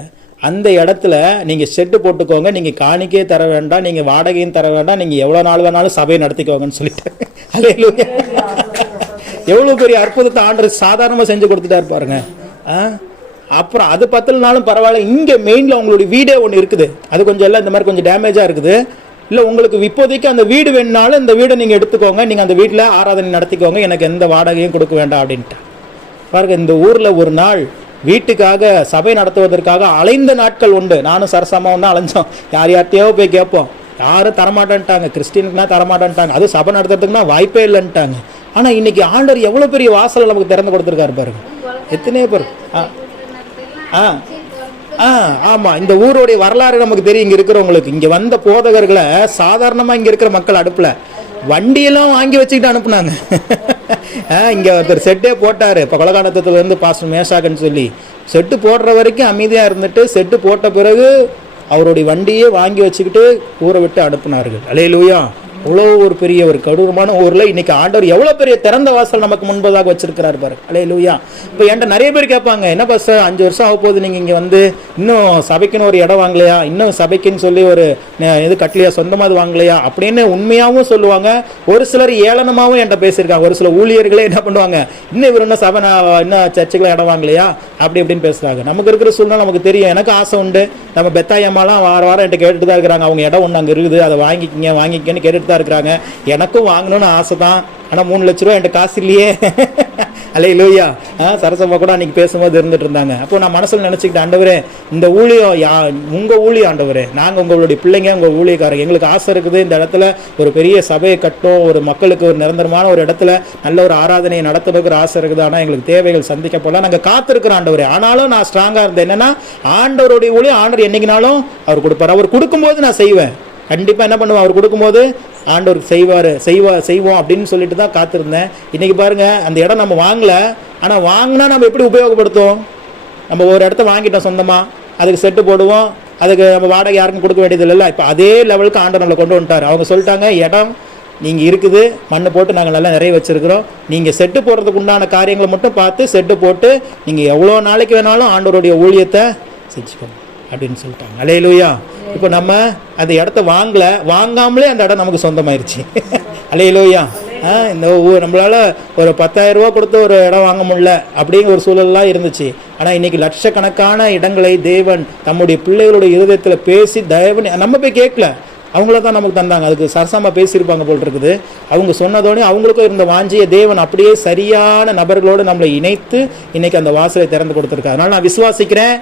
அந்த இடத்துல நீங்கள் ஷெட்டு போட்டுக்கோங்க, நீங்கள் காணிக்கே தர வேண்டாம், நீங்கள் வாடகையும் தர வேண்டாம், நீங்கள் எவ்வளோ நாள் வேணாலும் சபையை நடத்திக்கோங்கன்னு சொல்லிட்டு. அல்லேலூயா. எவ்வளோ பெரிய அற்புதத்தை ஆண்டவர் சாதாரணமாக செஞ்சு கொடுத்துட்டாரு பாருங்க. அப்புறம் அது 10 நாளும் பரவாயில்ல, இங்கே மெயினில் உங்களுடைய வீடே ஒன்று இருக்குது, அது கொஞ்சம் எல்லாம் இந்த மாதிரி கொஞ்சம் டேமேஜாக இருக்குது. இல்லை உங்களுக்கு இப்போதைக்கு அந்த வீடு வேணுனாலும் இந்த வீடை நீங்கள் எடுத்துக்கோங்க, நீங்கள் அந்த வீட்டில் ஆராதனை நடத்திக்கோங்க, எனக்கு எந்த வாடகையும் கொடுக்க வேண்டாம் அப்படின்ட்டு பாருங்க. இந்த ஊரில் ஒரு நாள் வீட்டுக்காக சபை நடத்துவதற்காக அலைந்த நாட்கள் உண்டு. நானும் சரசமாவும் அலைஞ்சோம். யார்கிட்டயோ போய் கேட்போம், யாரும் தரமாட்டேன்ட்டாங்க. கிறிஸ்டினுக்குனா தரமாட்டேன்ட்டாங்க, அது சபை நடத்துறதுக்குன்னா வாய்ப்பே இல்லைன்ட்டாங்க. ஆனால் இன்னைக்கு ஆண்டவர் எவ்வளோ பெரிய வாசலை நமக்கு திறந்து கொடுத்துருக்காரு பாருங்க. எத்தனையோ பேர். ஆமாம், இந்த ஊருடைய வரலாறு நமக்கு தெரியும். இங்கே இருக்கிறவங்களுக்கு, இங்கே வந்த போதகர்களை சாதாரணமாக இங்கே இருக்கிற மக்கள் அடுப்பில் வண்டியெல்லாம் வாங்கி வச்சுக்கிட்டு அனுப்புனாங்க. இங்கே ஒருத்தர் செட்டே போட்டார். இப்போ கொலகானத்துலேருந்து பாஸ்டர் மேஷாக்குன்னு சொல்லி செட்டு போடுற வரைக்கும் அமைதியாக இருந்துட்டு, செட்டு போட்ட பிறகு அவருடைய வண்டியே வாங்கி வச்சுக்கிட்டு ஊரை விட்டு அனுப்புனார்கள். அல்லேலூயா. அவ்வளோ ஒரு பெரிய ஒரு கொடூரமான ஊரில் இன்னைக்கு ஆண்டவர் எவ்வளோ பெரிய திறந்த வாசல் நமக்கு முன்பதாக வச்சிருக்கிறார் பாரு. அல்லேலூயா. இப்போ என்கிட்ட நிறைய பேர் கேட்பாங்க, என்ன பாஸ்டர் 5 வருஷம் ஆக போகுது, நீங்கள் இங்கே வந்து இன்னும் சபைக்குன்னு ஒரு இடம் வாங்கலையா, இன்னும் சபைக்குன்னு சொல்லி ஒரு இது கட்டலையா, சொந்தமாக அது வாங்கலையா அப்படின்னு உண்மையாகவும் சொல்லுவாங்க. ஒரு சிலர் ஏளனமாகவும் என்கிட்ட பேசியிருக்காங்க. ஒரு சில ஊழியர்களே என்ன பண்ணுவாங்க, இன்னும் இவர் இன்னும் சபை இன்னும் சர்ச்சுக்குள்ள இடம் வாங்கலையா அப்படி இப்படின்னு பேசுகிறாங்க. நமக்கு இருக்கிற சூழ்நிலை நமக்கு தெரியும். எனக்கு ஆசை உண்டு. நம்ம பெத்தாயம்மாலாம் வாரம் என்கிட்ட கேட்டுட்டு தான் இருக்கிறாங்க, அவங்க இடம் ஒன்று அங்கே இருக்குது, அதை வாங்கிக்கன்னு கேட்டுட்டு இருக்கிறாங்க. எனக்கும் வாங்கணும்னு ஆசை தான். ஆனால் 3 லட்ச ரூபா என்கிட்ட காசு இல்லையே. அல்லேலூயா. சரசம்மா கூட அன்னைக்கு பேசும்போது இருந்துட்டு இருந்தாங்க. அப்போ நான் மனசில் நினச்சிக்கிட்டேன், ஆண்டவரே இந்த ஊழியம் உங்கள் ஊழியம் ஆண்டவரே, நாங்கள் உங்களுடைய பிள்ளைங்க, உங்கள் ஊழியக்காரங்க, எங்களுக்கு ஆசை இருக்குது இந்த இடத்துல ஒரு பெரிய சபையை கட்டும், ஒரு மக்களுக்கு ஒரு நிரந்தரமான ஒரு இடத்துல நல்ல ஒரு ஆராதனையை நடத்துறதுக்கு ஆசை இருக்குது. ஆனால் எங்களுக்கு தேவைகள் சந்திக்கப்படலாம், நாங்கள் காத்திருக்கிறோம் ஆண்டவரே. ஆனாலும் நான் ஸ்ட்ராங்காக இருந்தேன். என்னன்னா ஆண்டவருடைய ஊழியம் ஆண்டவர் என்னைக்குனாலும் அவர் கொடுப்பார். அவர் கொடுக்கும்போது நான் செய்வேன். கண்டிப்பாக என்ன பண்ணுவோம், அவர் கொடுக்கும்போது ஆண்டவர் செய்வோம் அப்படின்னு சொல்லிட்டு தான் காத்திருந்தேன். இன்றைக்கி பாருங்கள், அந்த இடம் நம்ம வாங்கலை. ஆனால் வாங்கினா நம்ம எப்படி உபயோகப்படுத்துவோம்? நம்ம ஒரு இடத்த வாங்கிட்டோம் சொந்தமாக, அதுக்கு செட்டு போடுவோம், அதுக்கு நம்ம வாடகை யாருக்கும் கொடுக்க வேண்டியது இல்லைல்ல. இப்போ அதே லெவலுக்கு ஆண்டவர் நம்மளை கொண்டு வந்துட்டார். அவங்க சொல்லிட்டாங்க, இடம் நீங்கள் இருக்குது, மண்ணை போட்டு நாங்கள் நல்லா நிறைய வச்சுருக்கிறோம், நீங்கள் செட்டு போடுறதுக்கு உண்டான காரியங்களை மட்டும் பார்த்து செட்டு போட்டு நீங்கள் எவ்வளோ நாளைக்கு வேணாலும் ஆண்டவருடைய ஊழியத்தை செஞ்சுக்கணும் அப்படின்னு சொல்லிட்டாங்க. அல்லேலூயா. இப்போ நம்ம அந்த இடத்த வாங்காமலே அந்த இடம் நமக்கு சொந்தமாயிருச்சு. அல்லேலூயா. இந்த நம்மளால ஒரு 10,000 ரூபா கொடுத்து ஒரு இடம் வாங்க முடியல அப்படிங்கிற ஒரு சூழல்லாம் இருந்துச்சு. ஆனால் இன்னைக்கு லட்சக்கணக்கான இடங்களை தேவன் தம்முடைய பிள்ளைகளுடைய இருதயத்தில் பேசி தயவு நம்ம போய் கேட்கல, அவங்கள தான் நமக்கு தந்தாங்க. அதுக்கு சரசமாக பேசியிருப்பாங்க போல் இருக்குது. அவங்க சொன்னதோடனே அவங்களுக்கும் இருந்த வாஞ்சியை தேவன் அப்படியே சரியான நபர்களோடு நம்மளை இணைத்து இன்னைக்கு அந்த வாசலை திறந்து கொடுத்துருக்காரு. அதனால் நான் விசுவாசிக்கிறேன்,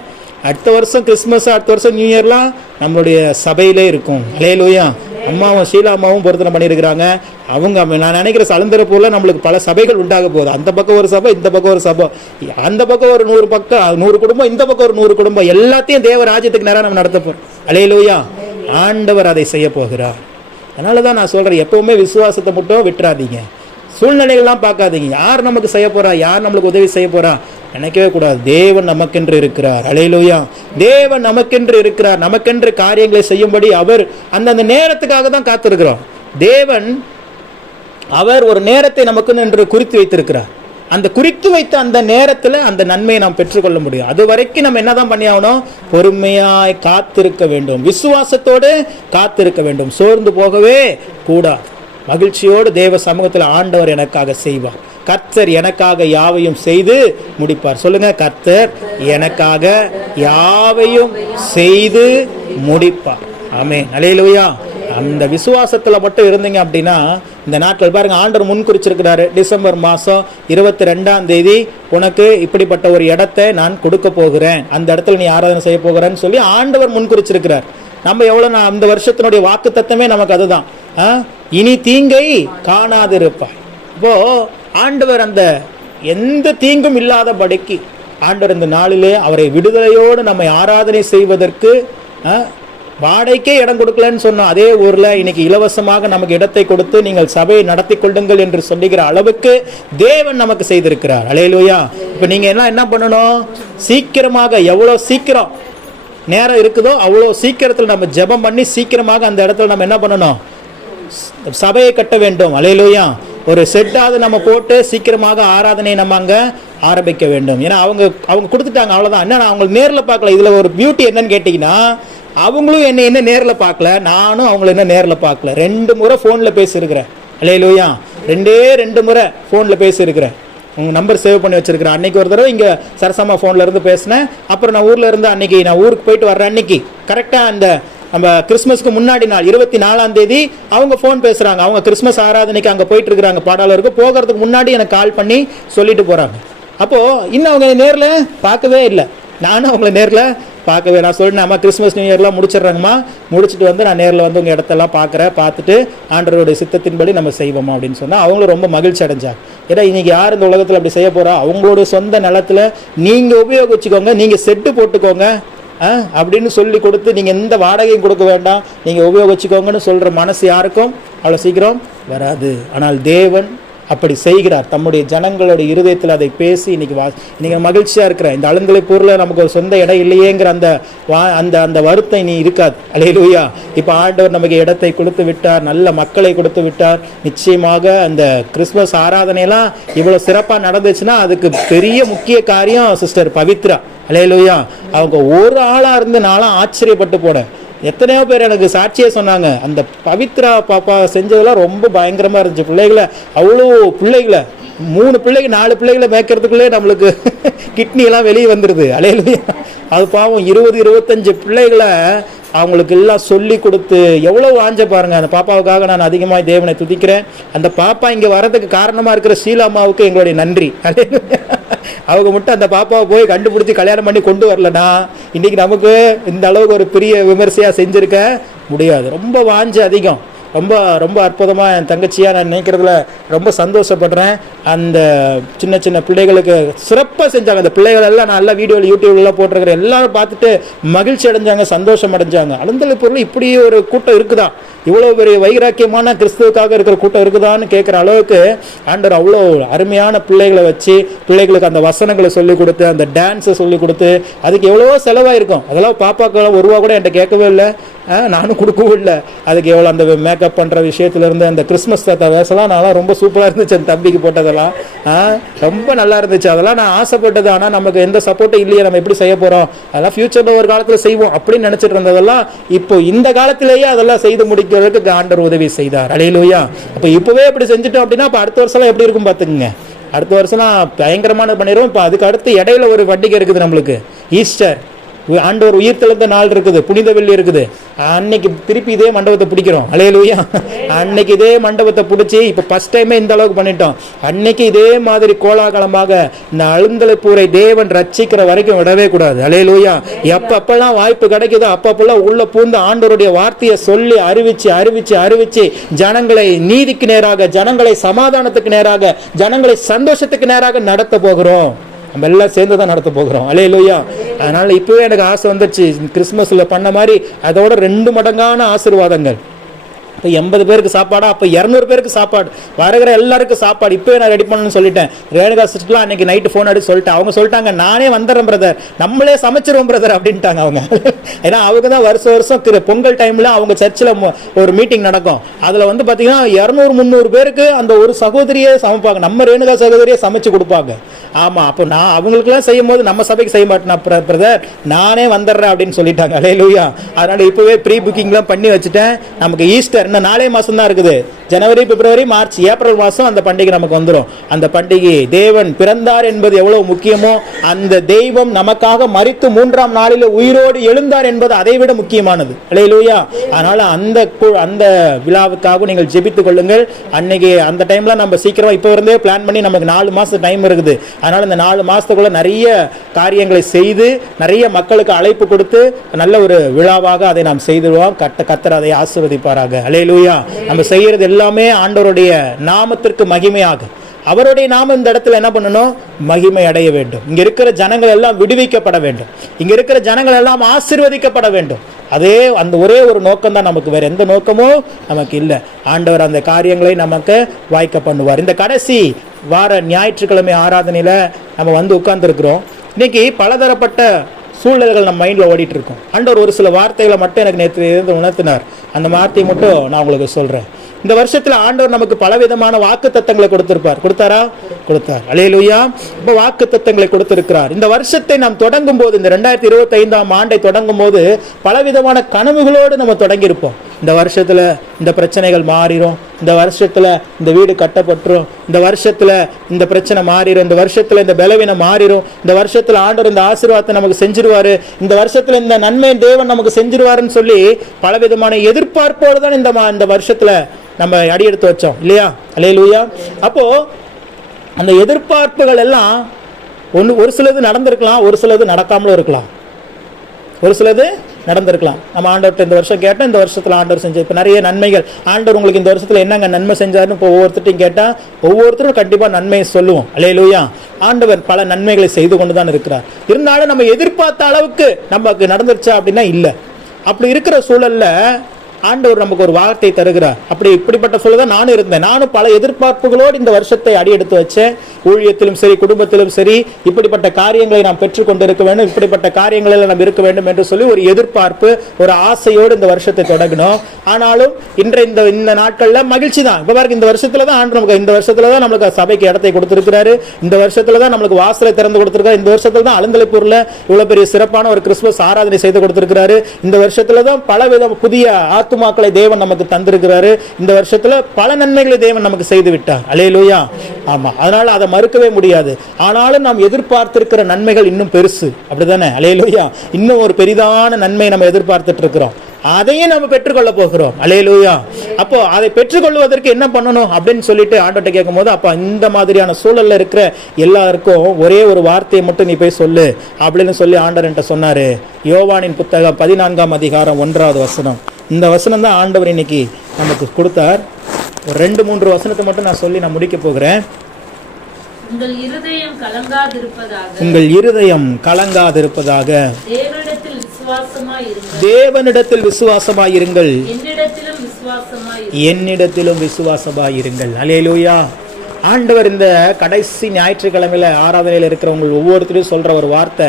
அடுத்த வருஷம் கிறிஸ்மஸ், அடுத்த வருஷம் நியூ இயர்லாம் நம்மளுடைய சபையிலே இருக்கும். அல்லேலூயா. அம்மாவும் ஷீலா அம்மாவும் பொருத்தனை பண்ணியிருக்கிறாங்க. அவங்க நான் நினைக்கிற சலந்தரப்பூரில் நம்மளுக்கு பல சபைகள் உண்டாக போகுது. அந்த பக்கம் ஒரு சபை, இந்த பக்கம் ஒரு சபை, அந்த பக்கம் ஒரு 100 குடும்பம், இந்த பக்கம் ஒரு 100 குடும்பம், எல்லாத்தையும் தேவ ராஜ்யத்துக்கு நேரம் நம்ம நடத்த போகிறோம். அல்லேலூயா. ஆண்டவர் அதை செய்ய போகிறார். அதனால தான் நான் சொல்கிறேன், எப்பவுமே விசுவாசத்தை மட்டும் விட்டுறாதீங்க, சூழ்நிலைகள்லாம் பார்க்காதீங்க. யார் நமக்கு செய்ய போகிறா, யார் நம்மளுக்கு உதவி செய்ய போகிறா நினைக்கவே கூடாது. தேவன் நமக்கென்று இருக்கிறார். அல்லேலூயா. தேவன் நமக்கென்று இருக்கிறார். நமக்கென்று காரியங்களை செய்யும்படி அவர் அந்தந்த நேரத்துக்காக தான் காத்திருக்கிறோம். தேவன் அவர் ஒரு நேரத்தை நமக்கு என்று குறித்து வைத்திருக்கிறார். அந்த குறித்து வைத்த அந்த நேரத்தில் அந்த நன்மையை நாம் பெற்றுக்கொள்ள முடியும். அது வரைக்கும் நம்ம என்னதான் பண்ணி ஆகணும்? பொறுமையாய் காத்திருக்க வேண்டும், விசுவாசத்தோடு காத்திருக்க வேண்டும், சோர்ந்து போகவே கூடாது. மகிழ்ச்சியோடு தேவ சமூகத்தில் ஆண்டவர் எனக்காக செய்வார், கர்த்தர் எனக்காக யாவையும் செய்து முடிப்பார். சொல்லுங்க, கர்த்தர் எனக்காக யாவையும் செய்து முடிப்பார். ஆமென். அல்லேலூயா. அந்த விசுவாசத்தில் மட்டும் இருந்தீங்க அப்படின்னா இந்த நாட்கள் பாருங்க, ஆண்டவர் முன் குறிச்சிருக்கிறாரு. டிசம்பர் மாதம் 22ஆம் தேதி உனக்கு இப்படிப்பட்ட ஒரு இடத்தை நான் கொடுக்க போகிறேன், அந்த இடத்துல நீ ஆராதனை செய்ய போகிறேன்னு சொல்லி ஆண்டவர் முன் குறிச்சிருக்கிறார். நம்ம எவ்வளோ, அந்த வருஷத்தினுடைய வாக்கு தத்தமே நமக்கு அதுதான். இனி தீங்கை காணாதிருப்பாய். இப்போ ஆண்டவர் அந்த எந்த தீங்கும் இல்லாதபடிக்கு ஆண்டவர் இந்த நாளிலே அவரை விடுதலையோடு நம்மை ஆராதனை செய்வதற்கு வாடகைக்கே இடம் கொடுக்கலன்னு சொன்னோம். அதே ஊரில் இன்னைக்கு இலவசமாக நமக்கு இடத்தை கொடுத்து நீங்கள் சபையை நடத்தி கொள்ளுங்கள் என்று சொல்லுகிற அளவுக்கு தேவன் நமக்கு செய்திருக்கிறார். அல்லேலூயா. இப்போ நீங்கள் எல்லாம் என்ன பண்ணணும்? சீக்கிரமாக, எவ்வளோ சீக்கிரம் நேரம் இருக்குதோ அவ்வளோ சீக்கிரத்தில் நம்ம ஜெபம் பண்ணி சீக்கிரமாக அந்த இடத்துல நம்ம என்ன பண்ணணும்? சபையை கட்ட வேண்டும். அல்லேலூயா. ஒரு செட்டாவது நம்ம போட்டு சீக்கிரமாக ஆராதனை நம்ம அங்கே ஆரம்பிக்க வேண்டும். ஏன்னா அவங்க கொடுத்துட்டாங்க, அவ்வளோதான். என்ன, நான் அவங்களுக்கு நேரில் பார்க்கல. இதில் ஒரு பியூட்டி என்னன்னு கேட்டிங்கன்னா, அவங்களும் என்ன நேரில் பார்க்கல, நானும் அவங்கள என்ன நேரில் பார்க்கல. 2 முறை ஃபோனில் பேசியிருக்கிறேன். அல்லேலூயா. 2 முறை ஃபோனில் பேசியிருக்கிறேன். உங்கள் நம்பர் சேவ் பண்ணி வச்சுருக்கிறேன். அன்றைக்கி ஒரு தடவை இங்கே சரசம்மா ஃபோனில் இருந்து பேசினேன். அப்புறம் நான் ஊரில் இருந்து அன்றைக்கி நான் ஊருக்கு போயிட்டு வர்றேன். அன்றைக்கி கரெக்டாக அந்த நம்ம கிறிஸ்மஸ்க்கு முன்னாடி நாள் 24ஆம் தேதி அவங்க ஃபோன் பேசுகிறாங்க. அவங்க கிறிஸ்மஸ் ஆராதனைக்கு அங்கே போயிட்டு இருக்கிறாங்க பாடாளருக்கு. போகிறதுக்கு முன்னாடி எனக்கு கால் பண்ணி சொல்லிட்டு போகிறாங்க. அப்போது இன்னும் அவங்க நேரில் பார்க்கவே இல்லை, நானும் அவங்கள நேரில் பார்க்கவே. நான் சொல்லிட்டேன், அம்மா கிறிஸ்மஸ் நியூ இயர்லாம் முடிச்சிடுறாங்கம்மா, முடிச்சுட்டு வந்து நான் நேரில் வந்து உங்கள் இடத்தெல்லாம் பார்த்துட்டு ஆண்டவருடைய சித்தத்தின்படி நம்ம செய்வோமா அப்படின்னு சொன்னால் அவங்களும் ரொம்ப மகிழ்ச்சி அடைஞ்சாங்க. ஏன்னா இன்றைக்கி யார் இந்த உலகத்தில் அப்படி செய்ய போகிறா? அவங்களுடைய சொந்த நிலத்தில் நீங்கள் உபயோகிச்சுக்கோங்க, நீங்கள் செட்டு போட்டுக்கோங்க அப்படின்னு சொல்லி கொடுத்து நீங்கள் எந்த வாடகையும் கொடுக்க வேண்டாம், நீங்கள் உபயோகிச்சுக்கோங்கன்னு சொல்கிற மனசு யாருக்கும் அவ்வளோ சீக்கிரம் வராது. ஆனால் தேவன் அப்படி செய்கிறார். தம்முடைய ஜனங்களுடைய இருதயத்தில் அதை பேசி இன்னைக்கு மகிழ்ச்சியாக இருக்கிறேன். இந்த அலந்தலைப்பூரில் நமக்கு ஒரு சொந்த இடம் இல்லையேங்கிற அந்த வருத்தம் நீ இருக்காது. அல்லேலூயா. இப்போ ஆண்டவர் நமக்கு இடத்தை கொடுத்து விட்டார், நல்ல மக்களை கொடுத்து விட்டார். நிச்சயமாக அந்த கிறிஸ்மஸ் ஆராதனையெல்லாம் இவ்வளோ சிறப்பாக நடந்துச்சுன்னா அதுக்கு பெரிய முக்கிய காரியம் சிஸ்டர் பவித்ரா. அல்லேலூயா. அவங்க ஒரு ஆளாக இருந்து நானும் ஆச்சரியப்பட்டு போனேன். எத்தனையோ பேர் எனக்கு சாட்சியே சொன்னாங்க, அந்த பவித்ரா பாப்பா செஞ்சதெல்லாம் ரொம்ப பயங்கரமாக இருந்துச்சு. பிள்ளைகளை அவ்வளோ 3 பிள்ளைங்க 4 பிள்ளைகளை மேய்க்கிறதுக்குள்ளே நம்மளுக்கு கிட்னியெல்லாம் வெளியே வந்துடுது. அல்லேலூயா. அது பாவம் 20-25 பிள்ளைகளை அவங்களுக்கு எல்லாம் சொல்லி கொடுத்து எவ்வளோ வாஞ்ச பாருங்கள். அந்த பாப்பாவுக்காக நான் அதிகமாக தேவனை துதிக்கிறேன். அந்த பாப்பா இங்கே வரதுக்கு காரணமாக இருக்கிற ஷீலா அம்மாவுக்கு எங்களுடைய நன்றி. அவங்க மட்டும் அந்த பாப்பாவை போய் கண்டுபிடிச்சி கல்யாணம் பண்ணி கொண்டு வரலன்னா இன்றைக்கி நமக்கு இந்த அளவுக்கு ஒரு பெரிய விமர்சையாக செஞ்சுருக்க முடியாது. ரொம்ப வாஞ்சு அதிகம். ரொம்ப ரொம்ப அற்புதமாக என் தங்கச்சியாக நான் நினைக்கிறதுல ரொம்ப சந்தோஷப்படுறேன். அந்த சின்ன சின்ன பிள்ளைகளுக்கு சிறப்பாக செஞ்சாங்க. அந்த பிள்ளைகள் எல்லாம் நல்லா வீடியோவில் யூடியூப்லாம் போட்டிருக்கிறேன். எல்லாரும் பார்த்துட்டு மகிழ்ச்சி அடைஞ்சாங்க, சந்தோஷம் அடைஞ்சாங்க. அலந்தலைப்பூரில் இப்படி ஒரு கூட்டம் இருக்குதா, இவ்வளோ பெரிய வைராக்கியமான கிறிஸ்துவுக்காக இருக்கிற கூட்டம் இருக்குதான்னு கேட்குற அளவுக்கு ஆண்டவர் அவ்வளோ அருமையான பிள்ளைகளை வச்சு பிள்ளைகளுக்கு அந்த வசனங்களை சொல்லிக் கொடுத்து அந்த டான்ஸை சொல்லிக் கொடுத்து அதுக்கு எவ்வளவோ செலவாயிருக்கும். அதெல்லாம் பாப்பாக்கெல்லாம் 1 ரூபா கூட என்கிட்ட கேட்கவே இல்லை. நானும் கொடுக்கவும் இல்லை. அதுக்கு எவ்வளோ அந்த மேக்கப் பண்ணுற விஷயத்துலேருந்து அந்த கிறிஸ்மஸ் தாத்தா வேஷம்லாம் நான்லாம் ரொம்ப சூப்பராக இருந்துச்சு. அந்த தம்பிக்கு போட்டதெல்லாம் ரொம்ப நல்லா இருந்துச்சு. அதெல்லாம் நான் ஆசைப்பட்டது. ஆனால் நமக்கு எந்த சப்போர்ட்டும் இல்லையே, நம்ம எப்படி செய்ய போகிறோம், அதெல்லாம் ஃபியூச்சரில் ஒரு காலத்தில் செய்வோம் அப்படின்னு நினச்சிட்டு இருந்ததெல்லாம் இப்போ இந்த காலத்திலேயே அதெல்லாம் செய்து முடிக்கிறதுக்கு ஆண்டவர் உதவி செய்தார். அல்லேலூயா. அப்போ இப்போவே இப்படி செஞ்சுட்டோம் அப்படின்னா அப்போ அடுத்த வருஷம்லாம் எப்படி இருக்கும் பார்த்துக்குங்க. அடுத்த வருஷம்லாம் பயங்கரமான பண்ணிடுவோம். இப்போ அதுக்கு அடுத்து இடையில ஒரு பண்டிகை இருக்குது நம்மளுக்கு, ஈஸ்டர். ஆண்டவர் உயிர் தெழுந்த நாள் இருக்குது, புனித வெள்ளி இருக்குது. அன்னைக்கு திருப்பி இதே மண்டபத்தை பிடிக்கிறோம். அல்லேலூயா. அன்னைக்கு இதே மண்டபத்தை பிடிச்சி இப்போ ஃபர்ஸ்ட் டைமே இந்த அளவுக்கு பண்ணிட்டோம். அன்னைக்கு இதே மாதிரி கோலாகலமாக இந்த அழுந்தலைப்பூரை தேவன் ரட்சிக்கிற வரைக்கும் விடவே கூடாது. அல்லேலூயா. எப்பப்பெல்லாம் வாய்ப்பு கிடைக்குதோ அப்பப்பெல்லாம் உள்ள பூந்து ஆண்டவருடைய வார்த்தையை சொல்லி அறிவிச்சு அறிவிச்சு அறிவிச்சு ஜனங்களை நீதிக்கு நேராக, ஜனங்களை சமாதானத்துக்கு நேராக, ஜனங்களை சந்தோஷத்துக்கு நேராக நடத்த போகிறோம். நம்ம எல்லாம் சேர்ந்து தான் நடத்த போகிறோம். அல்லேலூயா. அதனால இப்பவே எனக்கு ஆசை வந்துடுச்சு, கிறிஸ்மஸ்ல பண்ண மாதிரி அதோட 2 மடங்கான ஆசீர்வாதங்கள். இப்போ 80 பேருக்கு சாப்பாடா, அப்போ 200 பேருக்கு சாப்பாடு, வருகிற எல்லாருக்கும் சாப்பாடு இப்போவே நான் ரெடி பண்ணணும்னு சொல்லிட்டேன். ரேணுகா சிஸ்டர்லாம் அன்னைக்கு நைட்டு ஃபோன் அடிச்சு சொல்லிட்டேன். அவங்க சொல்லிட்டாங்க, நானே வந்துடுறேன் பிரதர், நம்மளே சமைச்சிருவோம் பிரதர் அப்படின்ட்டாங்க அவங்க. ஏன்னா அவங்க தான் வருஷம் பொங்கல் டைமில் அவங்க சர்ச்சில் ஒரு மீட்டிங் நடக்கும். அதில் வந்து பார்த்தீங்கன்னா 200-300 பேருக்கு அந்த ஒரு சகோதரியே சமைப்பாங்க, நம்ம ரேணுகா சகோதரியே சமைச்சு கொடுப்பாங்க. ஆமாம். அப்போ நான் அவங்களுக்குலாம் செய்யும் போது நம்ம சபைக்கு செய்ய மாட்டேன் பிரதர், நானே வந்துடுறேன் அப்படின்னு சொல்லிட்டாங்க. அல்லேலூயா. அதனால் இப்போவே ப்ரீ புக்கிங்லாம் பண்ணி வச்சுட்டேன். நமக்கு ஈஸ்டர் இன்னும் 4 மாதம் தான் இருக்குது. ஜனவரி, பிப்ரவரி, மார்ச், ஏப்ரல் மாதம் அந்த பண்டிகை நமக்கு வந்துடும். அந்த பண்டிகை தேவன் பிறந்தார் என்பது எவ்வளவு முக்கியமோ, அந்த தெய்வம் நமக்காக மரித்து 3ஆம் நாளில் உயிரோடு எழுந்தார் என்பது அதை விட முக்கியமானது. அல்லேலூயா. அதனால அந்த விழாவுக்காக நீங்கள் ஜெபித்துக் கொள்ளுங்கள். அன்னைக்கு அந்த டைம்ல நம்ம சீக்கிரமா இப்போ இருந்தே பிளான் பண்ணி, நமக்கு 4 மாதம் டைம் இருக்குது. அதனால இந்த 4 மாசத்துக்குள்ள நிறைய காரியங்களை செய்து நிறைய மக்களுக்கு அழைப்பு கொடுத்து நல்ல ஒரு விழாவாக அதை நாம் செய்துடுவோம். கர்த்தர் அதை ஆசீர்வதிப்பாராக. அல்லேலூயா. நம்ம செய்யறது எல்லாமே ஆண்டவருடைய நாமத்திற்கு மகிமையாக, அவருடைய நாமம் இந்த இடத்துல என்ன பண்ணணும், மகிமை அடைய வேண்டும். இங்க இருக்கிற ஜனங்கள் எல்லாம் விடுவிக்கப்பட வேண்டும். இங்க இருக்கிற ஜனங்கள் எல்லாம் ஆசீர்வதிக்கப்பட வேண்டும். அதே அந்த ஒரே ஒரு நோக்கம் தான் நமக்கு, வேற எந்த நோக்கமும் நமக்கு இல்லை. ஆண்டவர் அந்த காரியங்களை நமக்கு வாய்க்க பண்ணுவார். இந்த கடைசி வார ஞாயிற்றுக்கிழமை ஆராதனையில நம்ம வந்து உட்கார்ந்துருக்கிறோம். இன்னைக்கு பலதரப்பட்ட சூழ்நிலைகள் நம்ம மைண்டில் ஓடிட்டு இருக்கோம். ஆண்டவர் ஒரு சில வார்த்தைகளை மட்டும் எனக்கு நேற்று உணர்த்தினார். அந்த வார்த்தையை மட்டும் நான் உங்களுக்கு சொல்கிறேன். இந்த வருஷத்தில் ஆண்டவர் நமக்கு பலவிதமான வாக்கு தத்தங்களை கொடுத்தாரா? கொடுத்தார். அல்லேலூயா. இப்போ வாக்கு தத்தங்களை கொடுத்திருக்கிறார். இந்த வருஷத்தை நாம் தொடங்கும் போது, இந்த 2025ஆம் ஆண்டை தொடங்கும் போது பலவிதமான கனவுகளோடு நம்ம தொடங்கியிருப்போம். இந்த வருஷத்துல இந்த பிரச்சனைகள் மாறிடும், இந்த வருஷத்துல இந்த வீடு கட்டப்பட்டுரும், இந்த வருஷத்துல இந்த பிரச்சனை மாறிடும், இந்த வருஷத்துல இந்த பலவீனம் மாறிடும், இந்த வருஷத்துல ஆண்டவர் இந்த ஆசீர்வாதத்தை நமக்கு செஞ்சிருவாரு, இந்த வருஷத்துல இந்த நன்மை தேவன் நமக்கு செஞ்சிருவாருன்னு சொல்லி பலவிதமான எதிர்பார்ப்போடு தான் இந்த வருஷத்துல நம்ம அடியெடுத்து வச்சோம் இல்லையா? அல்லேலூயா. அப்போ அந்த எதிர்பார்ப்புகள் எல்லாம் ஒரு சிலது நடந்திருக்கலாம், ஒரு சிலது நடக்காமலும் இருக்கலாம், ஒரு சிலது நடந்திருக்கலாம். நம்ம ஆண்டவர்கிட்ட இந்த வருஷம் கேட்டால் இந்த வருஷத்தில் ஆண்டவர் செஞ்சு இப்போ நிறைய நன்மைகள், ஆண்டவர் உங்களுக்கு இந்த வருஷத்தில் என்னங்க நன்மை செஞ்சாருன்னு இப்போ ஒவ்வொருத்தரையும் கேட்டால் ஒவ்வொருத்தரும் கண்டிப்பாக நன்மையை சொல்லுவோம். அல்லேலூயா. ஆண்டவர் பல நன்மைகளை செய்து கொண்டு தான் இருக்கிறார். இருந்தாலும் நம்ம எதிர்பார்த்த அளவுக்கு நமக்கு நடந்துருச்சா அப்படின்னா இல்லை. அப்படி இருக்கிற சூழல்ல ஆண்டவர் நமக்கு ஒரு வார்த்தை தருகிறார். இப்படிப்பட்ட சூழல் நானும் இருந்தேன். நானும் பல எதிர்பார்ப்புகளோடு இந்த வருஷத்தை அடியெடுத்து வச்சேன். ஊழியத்திலும் சரி, குடும்பத்திலும் சரி, இப்படிப்பட்ட காரியங்களை நாம் பெற்றுக்கொண்டிருக்க வேண்டும், இப்படிப்பட்ட காரியங்களில் நாம் இருக்க வேண்டும் என்று சொல்லி ஒரு எதிர்பார்ப்பு, ஒரு ஆசையோடு இந்த வருஷத்தை தொடங்கணும். ஆனாலும் இந்த நாட்கள்ல மகிழ்ச்சி தான். இப்போ பாருங்க, இந்த வருஷத்துல தான் ஆண்டு நமக்கு, இந்த வருஷத்துல தான் நம்மளுக்கு சபைக்கு இடத்தை கொடுத்திருக்கிறாரு, இந்த வருஷத்துல தான் நம்மளுக்கு வாசலை திறந்து கொடுத்திருக்காரு, இந்த வருஷத்துல தான் அலந்தலைப்பூர்ல இவ்வளவு பெரிய சிறப்பான ஒரு கிறிஸ்துமஸ் ஆராதனை செய்து கொடுத்திருக்கிறாரு, இந்த வருஷத்துல தான் பலவித புதிய ஆத்துமாக்களை தேவன் நமக்கு தந்திருக்கிறாரு, இந்த வருஷத்துல பல நன்மைகளை தேவன் நமக்கு செய்து விட்டார். அல்லேலூயா. ஆமா. அதனால அதை மறுக்கவே முடியாது. ஆனாலும் நாம் எதிர்பார்த்திருக்கிற நன்மைகள் இன்னும் பெருசு, அப்படிதானே? அல்லேலூயா. இன்னும் ஒரு பெரிதான நன்மை நம்ம எதிர்பார்த்துட்டு இருக்கிறோம், அதையும் நம்ம பெற்றுக்கொள்ள போகிறோம். அல்லேலூயா. அப்போ அதை பெற்றுக்கொள்வதற்கு என்ன பண்ணணும் அப்படின்னு சொல்லிட்டு ஆண்டவர்கிட்ட கேட்கும் போது, அப்ப இந்த மாதிரியான சூழல்ல இருக்கிற எல்லாருக்கும் ஒரே ஒரு வார்த்தையை மட்டும் நீ போய் சொல்லு அப்படின்னு சொல்லி ஆண்டவர் என்கிட்ட சொன்னாரு. யோவானின் புத்தகம் 14ஆம் அதிகாரம் 1வது வசனம். இந்த வசனம் தான் ஆண்டவர் இன்னைக்கு நமக்கு கொடுத்தார். ஒரு 2-3 வசனத்தை மட்டும் நான் சொல்லி நான் முடிக்க போகிறேன். உங்கள் இருதயம் கலங்காதிருப்பதாக தேவனிடத்தில் விசுவாசமாயிருங்கள், என்னிடத்திலும் விசுவாசமாயிருங்கள். அல்லேலூயா. ஆண்டவர் இந்த கடைசி ஞாயிற்றுக்கிழமையில ஆராதனையில் இருக்கிறவங்க ஒவ்வொருத்தரையும் சொல்ற ஒரு வார்த்தை,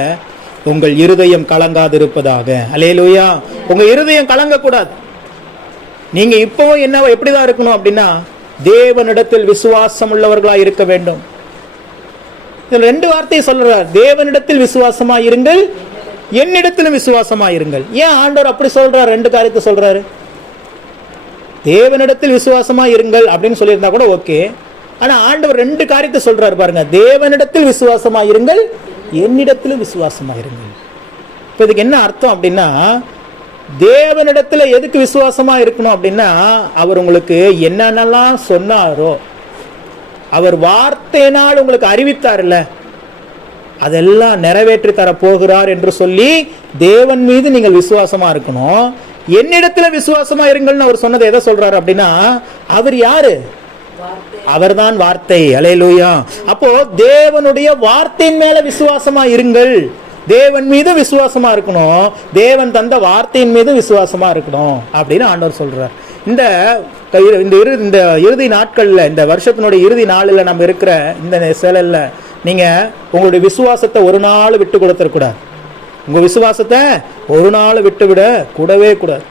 உங்கள் இருதயம் கலங்காதிருப்பதாக. அல்லேலூயா. உங்க இருதயம் கலங்கக்கூடாது. நீங்க இப்பவும் என்ன எப்படிதான் இருக்கணும் அப்படின்னா, தேவனிடத்தில் விசுவாசம் உள்ளவர்களா இருக்க வேண்டும். இதுல 2 வார்த்தையை சொல்றார். தேவனிடத்தில் விசுவாசமா இருங்கள், என்னிடத்திலும் விசுவாசமா இருங்கள். ஏன் ஆண்டவர் அப்படி சொல்றார்? 2 காரியத்தை சொல்றாரு. தேவனிடத்தில் விசுவாசமா இருங்கள் அப்படின்னு சொல்லியிருந்தா கூட ஓகே. ஆனா ஆண்டவர் 2 காரியத்தை சொல்றாரு பாருங்க. தேவனிடத்தில் விசுவாசமா இருங்கள், என்னிடத்திலும் விசுவாசமா இருங்கள். இப்ப இதுக்கு என்ன அர்த்தம் அப்படின்னா, தேவனிடத்துல எதுக்கு விசுவாசமா இருக்கணும் அப்படின்னா, அவர் உங்களுக்கு என்னென்னலாம் சொன்னாரோ, அவர் வார்த்தையினால் உங்களுக்கு அறிவித்தார்ல, அதெல்லாம் நிறைவேற்றி தர போகிறார் என்று சொல்லி தேவன் மீது நீங்கள் விசுவாசமா இருக்கணும். என்னிடத்துல விசுவாசமா இருங்கள்னு அவர் சொன்னதை எதை சொல்றாரு அப்படின்னா, அவர் யாரு? அவர்தான் வார்த்தை. அல்லேலூயா. அப்போ தேவனுடைய வார்த்தையின் மேல விசுவாசமா இருங்கள். தேவன் மீது விசுவாசமா இருக்கணும், தேவன் தந்த வார்த்தையின் மீது விசுவாசமா இருக்கணும் அப்படின்னு ஆண்டவர் சொல்றார். இந்த இறுதி நாட்கள்ல, இந்த வருஷத்தினுடைய இறுதி நாளில் நம்ம இருக்கிற இந்த செயலில் நீங்க உங்களுடைய விசுவாசத்தை ஒரு நாள் விட்டு கொடுத்துடக்கூடாது. உங்க விசுவாசத்தை ஒரு நாள் விட்டு விட கூடவே கூடாது.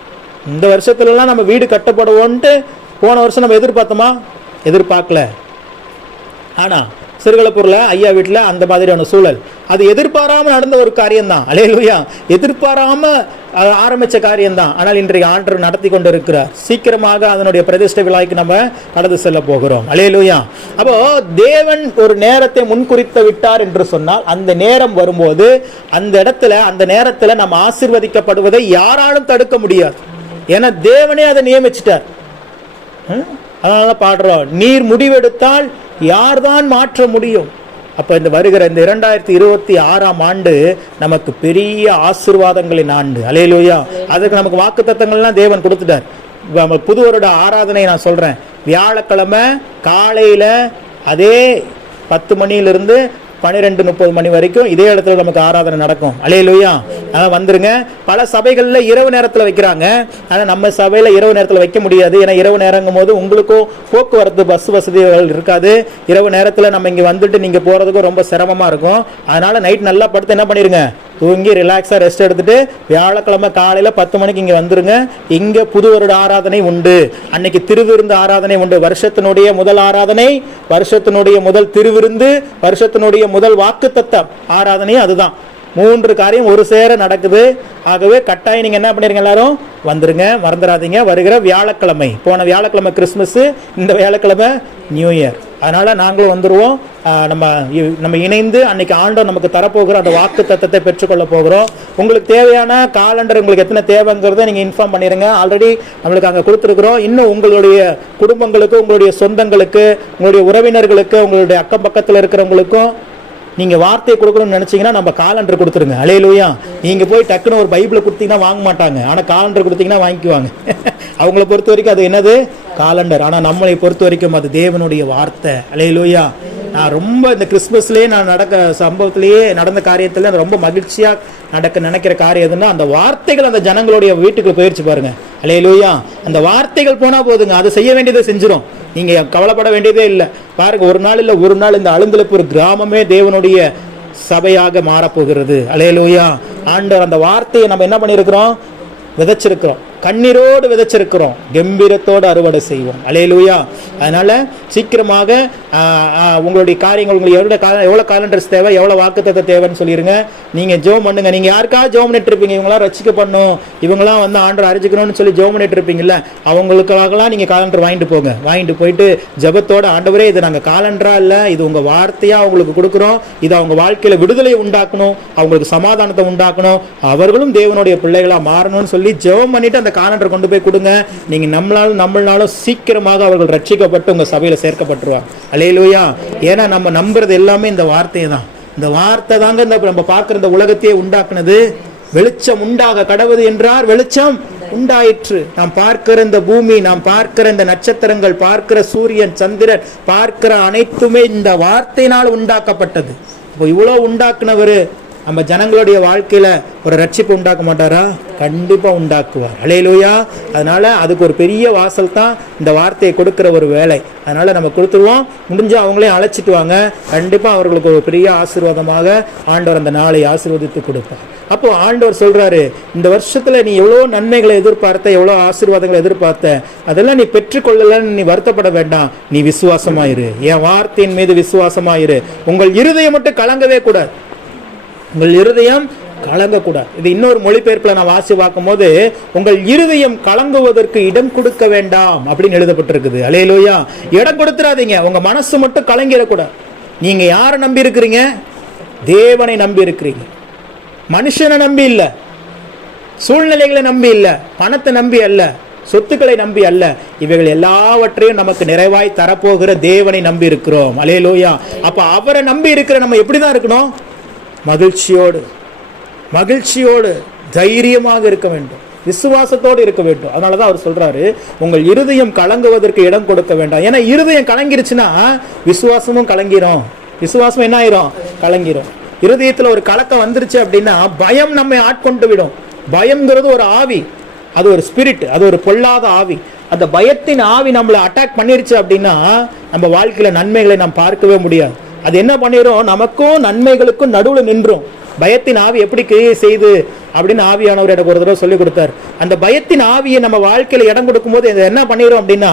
இந்த வருஷத்துலலாம் நம்ம வீடு கட்டப்படுவோன்ட்டு போன வருஷம் நம்ம எதிர்பார்த்தோமா? எதிர்பார்க்கல. ஆனா சிறுகளப்பூர்ல ஐயா வீட்டுல அந்த மாதிரியான சூழல், அது எதிர்பாராம நடந்த ஒரு காரியம்தான். அல்லேலூயா. எதிர்பாராம ஆரம்பிச்ச காரியம்தான். ஆனால் இன்றைக்கு ஆண்டவர் நடத்தி கொண்டு இருக்கிறார். சீக்கிரமாக அதனுடைய பிரதிஷ்டை விழாய்க்கு நம்ம கடந்து செல்ல போகிறோம். அல்லேலூயா. அப்போ தேவன் ஒரு நேரத்தை முன்குறித்து விட்டார் என்று சொன்னால், அந்த நேரம் வரும்போது அந்த இடத்துல அந்த நேரத்துல நம்ம ஆசீர்வதிக்கப்படுவதை யாராலும் தடுக்க முடியாது. ஏன்னா தேவனே அதை நியமிச்சிட்டார். அதனால பாடுறோம், நீர் முடிவெடுத்தால் யார்தான் மாற்ற முடியும். அப்ப இந்த வருகிற இந்த 2026ஆம் ஆண்டு நமக்கு பெரிய ஆசீர்வாதங்களின் ஆண்டு. அல்லேலூயா. அதுக்கு நமக்கு வாக்குத்தத்தங்கள்லாம் தேவன் கொடுத்துட்டார். புது வருட ஆராதனை நான் சொல்றேன், வியாழக்கிழமை காலையில அதே 10 மணியிலிருந்து 12:30 மணி வரைக்கும் இதே இடத்துல நமக்கு ஆராதனை நடக்கும். அல்லேலூயா. வந்துருங்க. பல சபைகள்ல இரவு நேரத்தில் வைக்கிறாங்க. ஆனா நம்ம சபையில இரவு நேரத்தில் வைக்க முடியாது. ஏன்னா இரவு நேரங்கும் போது உங்களுக்கும் போக்குவரத்து பஸ் வசதிகள் இருக்காது. இரவு நேரத்தில் நம்ம இங்க வந்துட்டு நீங்க போறதுக்கும் ரொம்ப சிரமமா இருக்கும். அதனால நைட் நல்லா படுத்து என்ன பண்ணிருங்க, தூங்கி ரிலாக்ஸா ரெஸ்ட் எடுத்துட்டு வியாழக்கிழமை காலையில 10 மணிக்கு இங்க வந்துருங்க. இங்க புது வருட ஆராதனை உண்டு. அன்னைக்கு திருவிருந்து ஆராதனை உண்டு. வருஷத்தினுடைய முதல் ஆராதனை, வருஷத்தினுடைய முதல் திருவிருந்து, வருஷத்தினுடைய முதல் வாக்குத்தத்தம் ஆராதனை. அதுதான் 3 காரியம் ஒரு சேர நடக்குது. ஆகவே கட்டாயம் நீங்க என்ன பண்ணிருங்க, எல்லாரும் வந்துருங்க, மறந்துடாதீங்க. வருகிற வியாழக்கிழமை, போன வியாழக்கிழமை கிறிஸ்துமஸ், இந்த வியாழக்கிழமை நியூ இயர். அதனால நாங்களும் வந்துருவோம். நம்ம இணைந்து அன்னைக்கு ஆண்டவர் நமக்கு தரப்போகிற அந்த வாக்கு தத்தத்தை பெற்றுக்கொள்ள போகிறோம். உங்களுக்கு தேவையான காலண்டர், உங்களுக்கு எத்தனை தேவைங்கிறத நீங்க இன்ஃபார்ம் பண்ணிருங்க. ஆல்ரெடி நம்மளுக்கு அங்கே கொடுத்துருக்குறோம். இன்னும் உங்களுடைய குடும்பங்களுக்கு, உங்களுடைய சொந்தங்களுக்கு, உங்களுடைய உறவினர்களுக்கு, உங்களுடைய அக்கம் பக்கத்தில் இருக்கிறவங்களுக்கும் நீங்க வார்த்தையை கொடுக்கணும்னு நினைச்சீங்கன்னா நம்ம காலண்டர் கொடுத்துருங்க. அல்லேலூயா. நீங்க போய் டக்குன்னு ஒரு பைபிளை கொடுத்தீங்கன்னா வாங்க மாட்டாங்க. ஆனா காலண்டர் கொடுத்தீங்கன்னா வாங்கிக்குவாங்க. அவங்களை பொறுத்த வரைக்கும் அது என்னது? காலண்டர். ஆனா நம்மளை பொறுத்த வரைக்கும் அது தேவனுடைய வார்த்தை. அல்லேலூயா. நான் ரொம்ப இந்த கிறிஸ்துமஸ்லேயே நான் சம்பவத்திலேயே நடந்த காரியத்துல ரொம்ப மகிழ்ச்சியா நினைக்கிற காரியம் எதுன்னா, அந்த வார்த்தைகள் அந்த ஜனங்களுடைய வீட்டுக்குள்ள போயிடுச்சு பாருங்க. அல்லேலூயா. அந்த வார்த்தைகள் போனா போதுங்க, அது செய்ய வேண்டியதை செஞ்சிடும். நீங்க கவலைப்பட வேண்டியதே இல்லை. பாருங்க, ஒரு நாள் இல்லை ஒரு நாள் இந்த அழுந்தலப்பூர் கிராமமே தேவனுடைய சபையாக மாறப்போகிறது. அல்லேலூயா. ஆண்டவர் அந்த வார்த்தையை நம்ம என்ன பண்ணியிருக்கிறோம்? விதைச்சிருக்கிறோம். கண்ணீரோடு விதைச்சிருக்கிறோம், கம்பீரத்தோடு அறுவடை செய்வோம். அல்லேலூயா. அதனால சீக்கிரமாக உங்களுடைய காரியங்கள், உங்களுக்கு எவ்வளவு காலண்டர்ஸ் தேவை, எவ்வளவு வாக்குத்தத்தை தேவைன்னு சொல்லிருங்க. நீங்க ஜெபம் பண்ணுங்க. நீங்க யாருக்காக ஜெபம் பண்ணிட்டு இருப்பீங்க, இவங்களாம் ரட்சிக்க பண்ணும், இவங்களாம் வந்து ஆண்டவர் அறிஞ்சிக்கணும்னு சொல்லி ஜெபம் பண்ணிட்டு இருப்பீங்கல்ல, அவங்களுக்காகலாம் நீங்க காலண்டர் வாங்கிட்டு போங்க. வாங்கிட்டு போயிட்டு ஜெபத்தோட, ஆண்டவரே இது நாங்க காலண்டரா இல்ல, இது உங்க வார்த்தையா அவங்களுக்கு கொடுக்குறோம், இது அவங்க வாழ்க்கையில விடுதலை உண்டாக்கணும், அவங்களுக்கு சமாதானத்தை உண்டாக்கணும், அவர்களும் தேவனுடைய பிள்ளைகளா மாறணும்னு சொல்லி ஜெபம் பண்ணிட்டு அந்த காலண்டர் கொண்டு போய் கொடுங்க. நீங்க நம்மளாலும் சீக்கிரமாக அவர்கள் ரட்சிக்கப்பட்டு உங்க சபையில சேர்க்கப்பட்டுருவாங்க. அல்லேலூயா. ஏன்னா நம்ம நம்புறது எல்லாமே இந்த வார்த்தையை தான். இந்த வார்த்தை தாங்க நம்ம பார்க்கிற இந்த உலகத்தையே உண்டாக்குனது. வெளிச்சம் உண்டாக கடவுது என்றார், வெளிச்சம் உண்டாயிற்று. நாம் பார்க்கிற இந்த பூமி, நாம் பார்க்கிற இந்த நட்சத்திரங்கள், பார்க்கிற சூரியன் சந்திரன், பார்க்கிற அனைத்துமே இந்த வார்த்தையினால் உண்டாக்கப்பட்டது. இப்போ இவ்வளவு உண்டாக்குனவர் நம்ம ஜனங்களுடைய வாழ்க்கையில ஒரு ரட்சிப்பு உண்டாக்க மாட்டாரா? கண்டிப்பா உண்டாக்குவார். அல்லேலூயா. அதனால அதுக்கு ஒரு பெரிய வாசல் தான் இந்த வார்த்தையை கொடுக்கிற ஒரு வேலை. அதனால நம்ம கொடுத்துருவோம். முடிஞ்சா அவங்களையும் அழைச்சிட்டு வாங்க. கண்டிப்பா அவர்களுக்கு ஒரு பெரிய ஆசீர்வாதமாக ஆண்டவர் அந்த நாளை ஆசீர்வதித்து கொடுப்பார். அப்போ ஆண்டவர் சொல்றாரு, இந்த வருஷத்துல நீ எவ்வளோ நன்மைகளை எதிர்பார்த்த, எவ்வளோ ஆசீர்வாதங்களை எதிர்பார்த்த, அதெல்லாம் நீ பெற்றுக்கொள்ளலன்னு நீ வருத்தப்பட வேண்டாம். நீ விசுவாசமாயிரு, என் வார்த்தையின் மீது விசுவாசமாயிரு. உங்கள் இருதயம் மட்டும் கலங்கவே கூடாது. உங்கள் இருதயம் கலங்கக்கூடாது. இது இன்னொரு மொழிபெயர்ப்புல நான் வாசி பார்க்கும் போது, உங்கள் இருதயம் கலங்குவதற்கு இடம் கொடுக்க வேண்டாம் அப்படின்னு எழுதப்பட்டிருக்குது. அல்லேலூயா. இடம் கொடுத்துறாதீங்க. உங்க மனசு மட்டும் கலங்கிடக்கூடாது. நீங்க யாரை நம்பி இருக்கிறீங்க? தேவனை நம்பி இருக்கிறீங்க. மனுஷனை நம்பி இல்ல, சூழ்நிலைகளை நம்பி இல்ல, பணத்தை நம்பி அல்ல, சொத்துக்களை நம்பி அல்ல. இவைகள் எல்லாவற்றையும் நமக்கு நிறைவாய் தரப்போகிற தேவனை நம்பி இருக்கிறோம். அல்லேலூயா. அப்ப அவரை நம்பி இருக்கிற நம்ம எப்படிதான் இருக்கணும்? மகிழ்ச்சியோடு, மகிழ்ச்சியோடு, தைரியமாக இருக்க வேண்டும், விசுவாசத்தோடு இருக்க வேண்டும். அதனாலதான் அவர் சொல்றாரு, உங்கள் இருதயம் கலங்குவதற்கு இடம் கொடுக்க வேண்டாம். ஏன்னா இருதயம் கலங்கிருச்சுன்னா விசுவாசமும் கலங்கிரும். விசுவாசம் என்ன ஆயிரும்? கலங்கிரும். இருதயத்துல ஒரு கலக்கம் வந்துருச்சு அப்படின்னா பயம் நம்மை ஆட்கொண்டு விடும். பயம்ங்கிறது ஒரு ஆவி, அது ஒரு ஸ்பிரிட், அது ஒரு பொல்லாத ஆவி. அந்த பயத்தின் ஆவி நம்மளை அட்டாக் பண்ணிருச்சு அப்படின்னா நம்ம வாழ்க்கையில நன்மைகளை நாம் பார்க்கவே முடியாது. அது என்ன பண்ணிரும்? நமக்கும் நன்மைகளுக்கும் நடுவில் நின்றும். பயத்தின் ஆவி எப்படி கிரியை செய்து அப்படின்னு ஆவியானவர் எனக்கு ஒரு தடவை சொல்லி கொடுத்தார். அந்த பயத்தின் ஆவியை நம்ம வாழ்க்கையில இடம் கொடுக்கும் போது என்ன பண்ணிரும் அப்படின்னா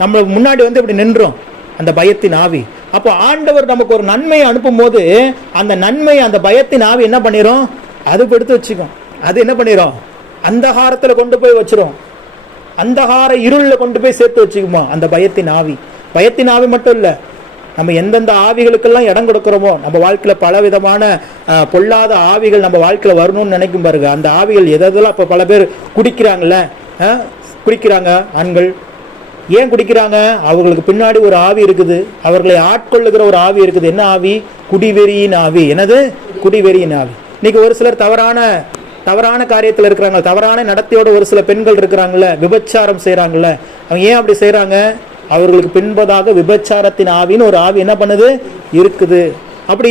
நம்ம முன்னாடி வந்து இப்படி நின்றோம் அந்த பயத்தின் ஆவி. அப்போ ஆண்டவர் நமக்கு ஒரு நன்மையை அனுப்பும் போது அந்த நன்மை, அந்த பயத்தின் ஆவி என்ன பண்ணிரும்? அது எடுத்து வச்சுக்கும். அது என்ன பண்ணிரும்? அந்தகாரத்துல கொண்டு போய் வச்சிரும். அந்தகார இருள்ல கொண்டு போய் சேர்த்து வச்சுக்குமா அந்த பயத்தின் ஆவி. பயத்தின் ஆவி மட்டும் இல்ல, நம்ம எந்தெந்த ஆவிகளுக்கெல்லாம் இடம் கொடுக்கிறோமோ, நம்ம வாழ்க்கையில பல விதமான பொல்லாத ஆவிகள் நம்ம வாழ்க்கையில வரணும்னு நினைக்கும் பாருங்க. அந்த ஆவிகள் எதெல்லாம் இப்ப பல பேர் குடிக்கிறாங்கல்ல, குடிக்கிறாங்க ஆண்கள். ஏன் குடிக்கிறாங்க? அவர்களுக்கு பின்னாடி ஒரு ஆவி இருக்குது, அவர்களை ஆட்கொள்ளுகிற ஒரு ஆவி இருக்குது. என்ன ஆவி? குடிவெறியின் ஆவி. என்னது? குடிவெறியின் ஆவி. இன்னைக்கு ஒரு சிலர் தவறான காரியத்தில் இருக்கிறாங்க, தவறான நடத்தையோட ஒரு சில பெண்கள் இருக்கிறாங்கல்ல, விபச்சாரம் செய்யறாங்கல்ல. அவங்க ஏன் அப்படி செய்யறாங்க? அவர்களுக்கு பின்பதாக விபச்சாரத்தின் ஆவின்னு ஒரு ஆவி என்ன பண்ணுது? இருக்குது. அப்படி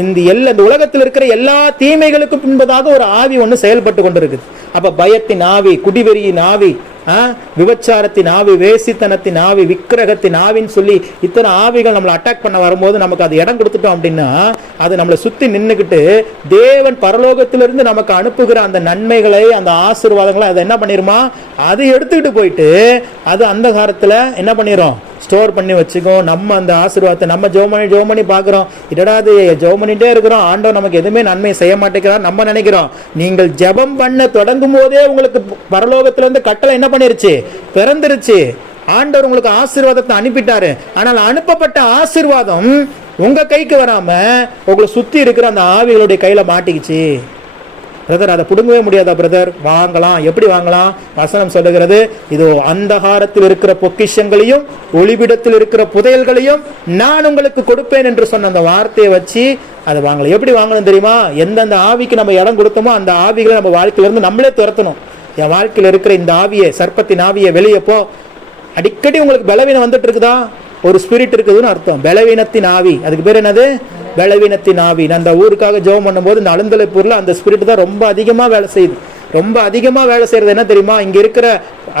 இந்த உலகத்தில் இருக்கிற எல்லா தீமைகளுக்கும் பின்பதாக ஒரு ஆவி ஒன்று செயல்பட்டு கொண்டிருக்குது. அப்ப பயத்தின் ஆவி, குடிவெறியின் ஆவி, விபச்சாரத்தின் ஆவி, வேசித்தனத்தின் ஆவி, விக்கிரகத்தின் ஆவின்னு சொல்லி இத்தனை ஆவிகள் நம்மளை அட்டாக் பண்ண வரும்போது நமக்கு அது இடம் கொடுத்துட்டோம் அப்படின்னா அது நம்மளை சுத்தி நின்றுக்கிட்டு தேவன் பரலோகத்திலிருந்து நமக்கு அனுப்புகிற அந்த நன்மைகளை, அந்த ஆசீர்வாதங்களை அதை என்ன பண்ணிருமா? அதை எடுத்துக்கிட்டு போயிட்டு அது அந்த காலத்துல என்ன பண்ணிரும்? ஸ்டோர் பண்ணி வச்சுக்கோ. நம்ம அந்த ஆசீர்வாதத்தை நம்ம ஜோமணி பார்க்குறோம், இடடாது ஜோமனிட்டே இருக்கிறோம், ஆண்டவர் நமக்கு எதுவுமே நன்மை செய்ய மாட்டேங்கிறார் நம்ம நினைக்கிறோம். நீங்கள் ஜெபம் பண்ண தொடங்கும் போதே உங்களுக்கு பரலோகத்திலிருந்து கட்டளை என்ன பண்ணிருச்சு? பிறந்துருச்சு. ஆண்டவர் உங்களுக்கு ஆசீர்வாதத்தை அனுப்பிட்டாரு. ஆனால் அனுப்பப்பட்ட ஆசீர்வாதம் உங்க கைக்கு வராம உங்களை சுத்தி இருக்கிற அந்த ஆவிகளுடைய கையில மாட்டிக்கிச்சு. பிரதர், அதை பிடுங்கவே முடியாதா பிரதர்? வாங்கலாம். எப்படி வாங்கலாம்? வசனம் சொல்லுகிறது, இதோ அந்தகாரத்தில் இருக்கிற பொக்கிஷங்களையும் ஒளிவிடத்தில் இருக்கிற புதையல்களையும் நான் உங்களுக்கு கொடுப்பேன் என்று சொன்ன அந்த வார்த்தையை வச்சு அதை வாங்கலாம். எப்படி வாங்கணும் தெரியுமா? எந்தெந்த ஆவிக்கு நம்ம இடம் கொடுத்தோமோ அந்த ஆவிகளை நம்ம வாழ்க்கையில இருந்து நம்மளே துரத்தணும். என் வாழ்க்கையில் இருக்கிற இந்த ஆவியை, சர்ப்பத்தின் ஆவியை வெளியே போ. அடிக்கடி உங்களுக்கு பலவீனம் வந்துட்டு இருக்குதா? ஒரு ஸ்பிரிட் இருக்குதுன்னு அர்த்தம். பலவீனத்தின் ஆவி, அதுக்கு பேர் என்னது? பலவீனத்தின் ஆவி. நான் அந்த ஊருக்காக ஜெபம் பண்ணும்போது இந்த அழுந்தலைப்பூர்ல அந்த ஸ்பிரிட் தான் ரொம்ப அதிகமா வேலை செய்யுது. ரொம்ப அதிகமா வேலை செய்யறது என்ன தெரியுமா? இங்க இருக்கிற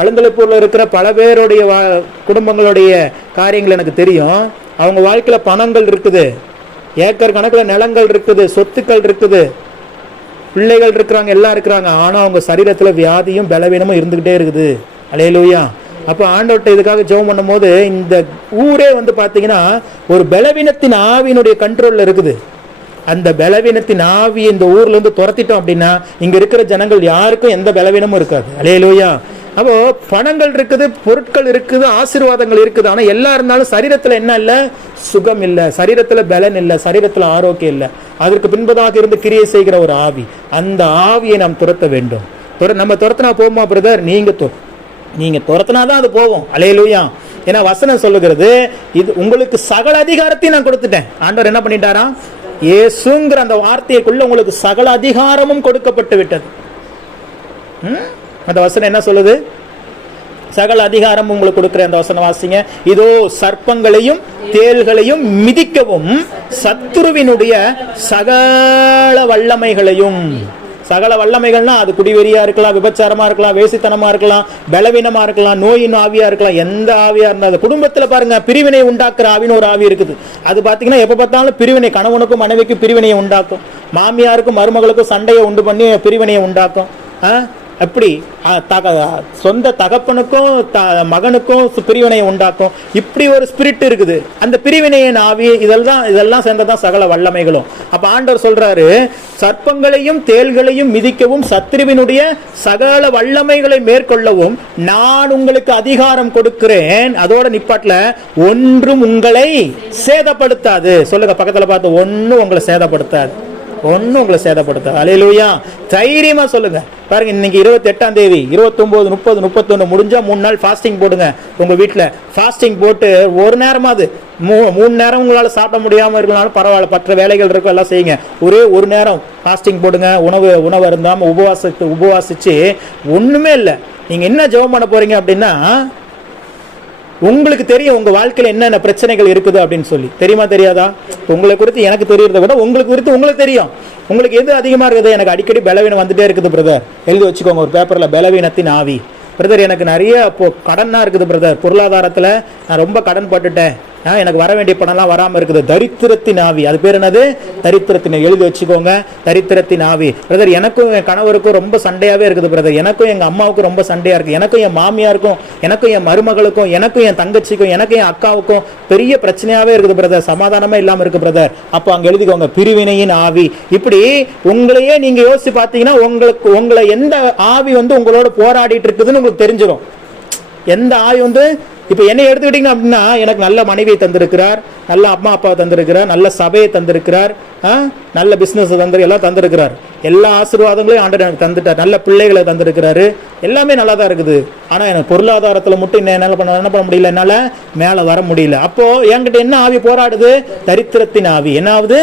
அழுந்தலைப்பூர்ல இருக்கிற பல பேருடைய குடும்பங்களுடைய காரியங்கள் எனக்கு தெரியும். அவங்க வாழ்க்கையில பணங்கள் இருக்குது, ஏக்கர் கணக்குல நிலங்கள் இருக்குது, சொத்துக்கள் இருக்குது, பிள்ளைகள் இருக்கிறாங்க, எல்லாம் இருக்கிறாங்க. ஆனா அவங்க சரீரத்துல வியாதியும் பலவீனமும் இருந்துகிட்டே இருக்குது. அல்லேலூயா. அப்போ ஆண்டவர்கிட்ட இதுக்காக ஜெபம் பண்ணும் போது இந்த ஊரே வந்து பாத்தீங்கன்னா ஒரு பலவீனத்தின் ஆவியினுடைய கண்ட்ரோல்ல இருக்குது. அந்த பலவீனத்தின் ஆவி இந்த ஊர்ல இருந்து துரத்திட்டோம் அப்படின்னா இங்க இருக்கிற ஜனங்கள் யாருக்கும் எந்த பலவீனமும் இருக்காது. அல்லேலூயா. அப்போ பணங்கள் இருக்குது, பொருட்கள் இருக்குது, ஆசீர்வாதங்கள் இருக்குது. ஆனா எல்லாம் இருந்தாலும் சரீரத்துல என்ன இல்ல? சுகம் இல்ல, சரீரத்துல பலன் இல்ல, சரீரத்துல ஆரோக்கியம் இல்ல. அதற்கு பின்பதாக இருந்து கிரியை செய்கிற ஒரு ஆவி, அந்த ஆவியை நாம் துரத்த வேண்டும். நம்ம துரத்தினா போகுமா பிரதர்? நீங்க துரத்தினாதான் அது போகும். அல்லேலூயா. ஏன்னா வசனம் சொல்லுகிறது, இது உங்களுக்கு சகல அதிகாரத்தையும் நான் கொடுத்துட்டேன். ஆண்டவர் என்ன பண்ணிட்டாரா? இயேசுங்கிற அந்த வார்த்தைக்குள்ள உங்களுக்கு சகல அதிகாரமும் கொடுக்கப்பட்டு விட்டது. அந்த வசனம் என்ன சொல்லுது? சகல அதிகாரம் உங்களுக்கு கொடுக்கிறேன். அந்த வசனம் வாசிங்க. இதோ சர்ப்பங்களையும் தேள்களையும் மிதிக்கவும் சத்துருவினுடைய சகல வல்லமைகளையும். சகல வல்லமைகள்னா அது குடிவெறியா இருக்கலாம், விபச்சாரமா இருக்கலாம், வேசித்தனமா இருக்கலாம், பலவீனமா இருக்கலாம், நோயின் ஆவியா இருக்கலாம், எந்த ஆவியா இருந்தாலும். குடும்பத்துல பாருங்க, பிரிவினை உண்டாக்குற ஆவின்னு ஒரு ஆவி இருக்குது. அது பாத்தீங்கன்னா எப்ப பார்த்தாலும் பிரிவினை, கணவனுக்கும் மனைவிக்கும் பிரிவினையை உண்டாக்கும், மாமியாருக்கும் மருமகளுக்கும் சண்டையை உண்டு பண்ணி பிரிவினையை உண்டாக்கும். அப்படி சொந்த தகப்பனுக்கும் மகனுக்கும் பிரிவினையை உண்டாக்கும். இப்படி ஒரு ஸ்பிரிட் இருக்குது. அந்த பிரிவினையின் ஆவி இதெல்லாம் சேர்ந்ததான் சகல வல்லமைகளும். அப்ப ஆண்டவர் சொல்றாரு, சர்ப்பங்களையும் தேள்களையும் மிதிக்கவும் சத்துருவினுடைய சகல வல்லமைகளை மேற்கொள்ளவும் நான் உங்களுக்கு அதிகாரம் கொடுக்கிறேன். அதோட நிப்பாட்ல ஒன்றும் உங்களை சேதப்படுத்தாது. சொல்லுங்க பக்கத்துல பார்த்து, ஒன்னும் உங்களை சேதப்படுத்தாது, ஒன்னும் உங்களை சேதப்படுத்தாது. அல்லேலூயா. தைரியமா சொல்லுங்க. பாருங்க, இன்னைக்கு 28ஆம் தேதி, 29, 30, 31 முடிஞ்சா 3 நாள் ஃபாஸ்டிங் போடுங்க. உங்க வீட்டுல ஃபாஸ்டிங் போட்டு ஒரு நேரமாவது, 3 நேரம் உங்களால சாப்பிட முடியாம இருக்கனாலும் பரவாயில்ல, மற்ற வேலைகள் இருக்கும், எல்லாம் செய்யுங்க. ஒரே ஒரு நேரம் ஃபாஸ்டிங் போடுங்க. உணவு இருந்தாம உபவாசிச்சு ஒண்ணுமே இல்லை. நீங்க என்ன ஜெபம் பண்ண போறீங்க அப்படின்னா, உங்களுக்கு தெரியும் உங்க வாழ்க்கையில என்னென்ன பிரச்சனைகள் இருக்குது அப்படின்னு சொல்லி. தெரியுமா தெரியாதா? உங்களை குறித்து எனக்கு தெரியறத விட உங்களுக்கு குறித்து உங்களுக்கு தெரியும். உங்களுக்கு எது அதிகமா இருக்குது? எனக்கு அடிக்கடி பலவீனம் வந்துட்டே இருக்குது பிரதர். எழுதி வச்சுக்கோங்க ஒரு பேப்பர்ல, பலவீனத்தின் ஆவி. பிரதர் எனக்கு நிறைய கடனா இருக்குது பிரதர், பொருளாதாரத்துல நான் ரொம்ப கடன் பட்டுட்டேன், எனக்கு வர வேண்டிய பணம்லாம் வராம இருக்குது. தரித்திரத்தின் ஆவி. அது பேர் என்னது? தரித்திரத்தின். எழுதி வச்சுக்கோங்க, தரித்திரத்தின் ஆவி. பிரதர் எனக்கும் என் கணவருக்கும் ரொம்ப சண்டையாவே இருக்குது பிரதர், எனக்கும் எங்க அம்மாவுக்கும் ரொம்ப சண்டையா இருக்கு, எனக்கும் என் மாமியாருக்கும், எனக்கும் என் மருமகளுக்கும், எனக்கும் என் தங்கச்சிக்கும், எனக்கும் என் அக்காவுக்கும் பெரிய பிரச்சனையாவே இருக்குது பிரதர், சமாதானமே இல்லாம இருக்கு பிரதர். அப்போ அங்க எழுதிக்கோங்க, பிரிவினையின் ஆவி. இப்படி உங்களையே நீங்க யோசிச்சு பார்த்தீங்கன்னா உங்களை எந்த ஆவி உங்களோட போராடிட்டு இருக்குதுன்னு உங்களுக்கு தெரிஞ்சிடும். எந்த ஆவி இப்ப என்ன எடுத்துக்கிட்டீங்க அப்படின்னா, எனக்கு நல்ல மனைவியை தந்திருக்கிறார், நல்ல அம்மா அப்பாவை தந்திருக்கிறார், நல்ல சபையை தந்திருக்கிறார், நல்ல பிசினஸ் எல்லாம் தந்திருக்கிறார், எல்லா ஆசீர்வாதங்களையும் ஆண்டவர் எனக்கு தந்துட்டார், நல்ல பிள்ளைகளை தந்திருக்கிறாரு, எல்லாமே நல்லா தான் இருக்குது. ஆனா எனக்கு பொருளாதாரத்துல மட்டும் என்ன பண்ண முடியல, என்னால மேல வர முடியல. அப்போ என்கிட்ட என்ன ஆவி போராடுது? தரித்திரத்தின் ஆவி. என்ன ஆகுது?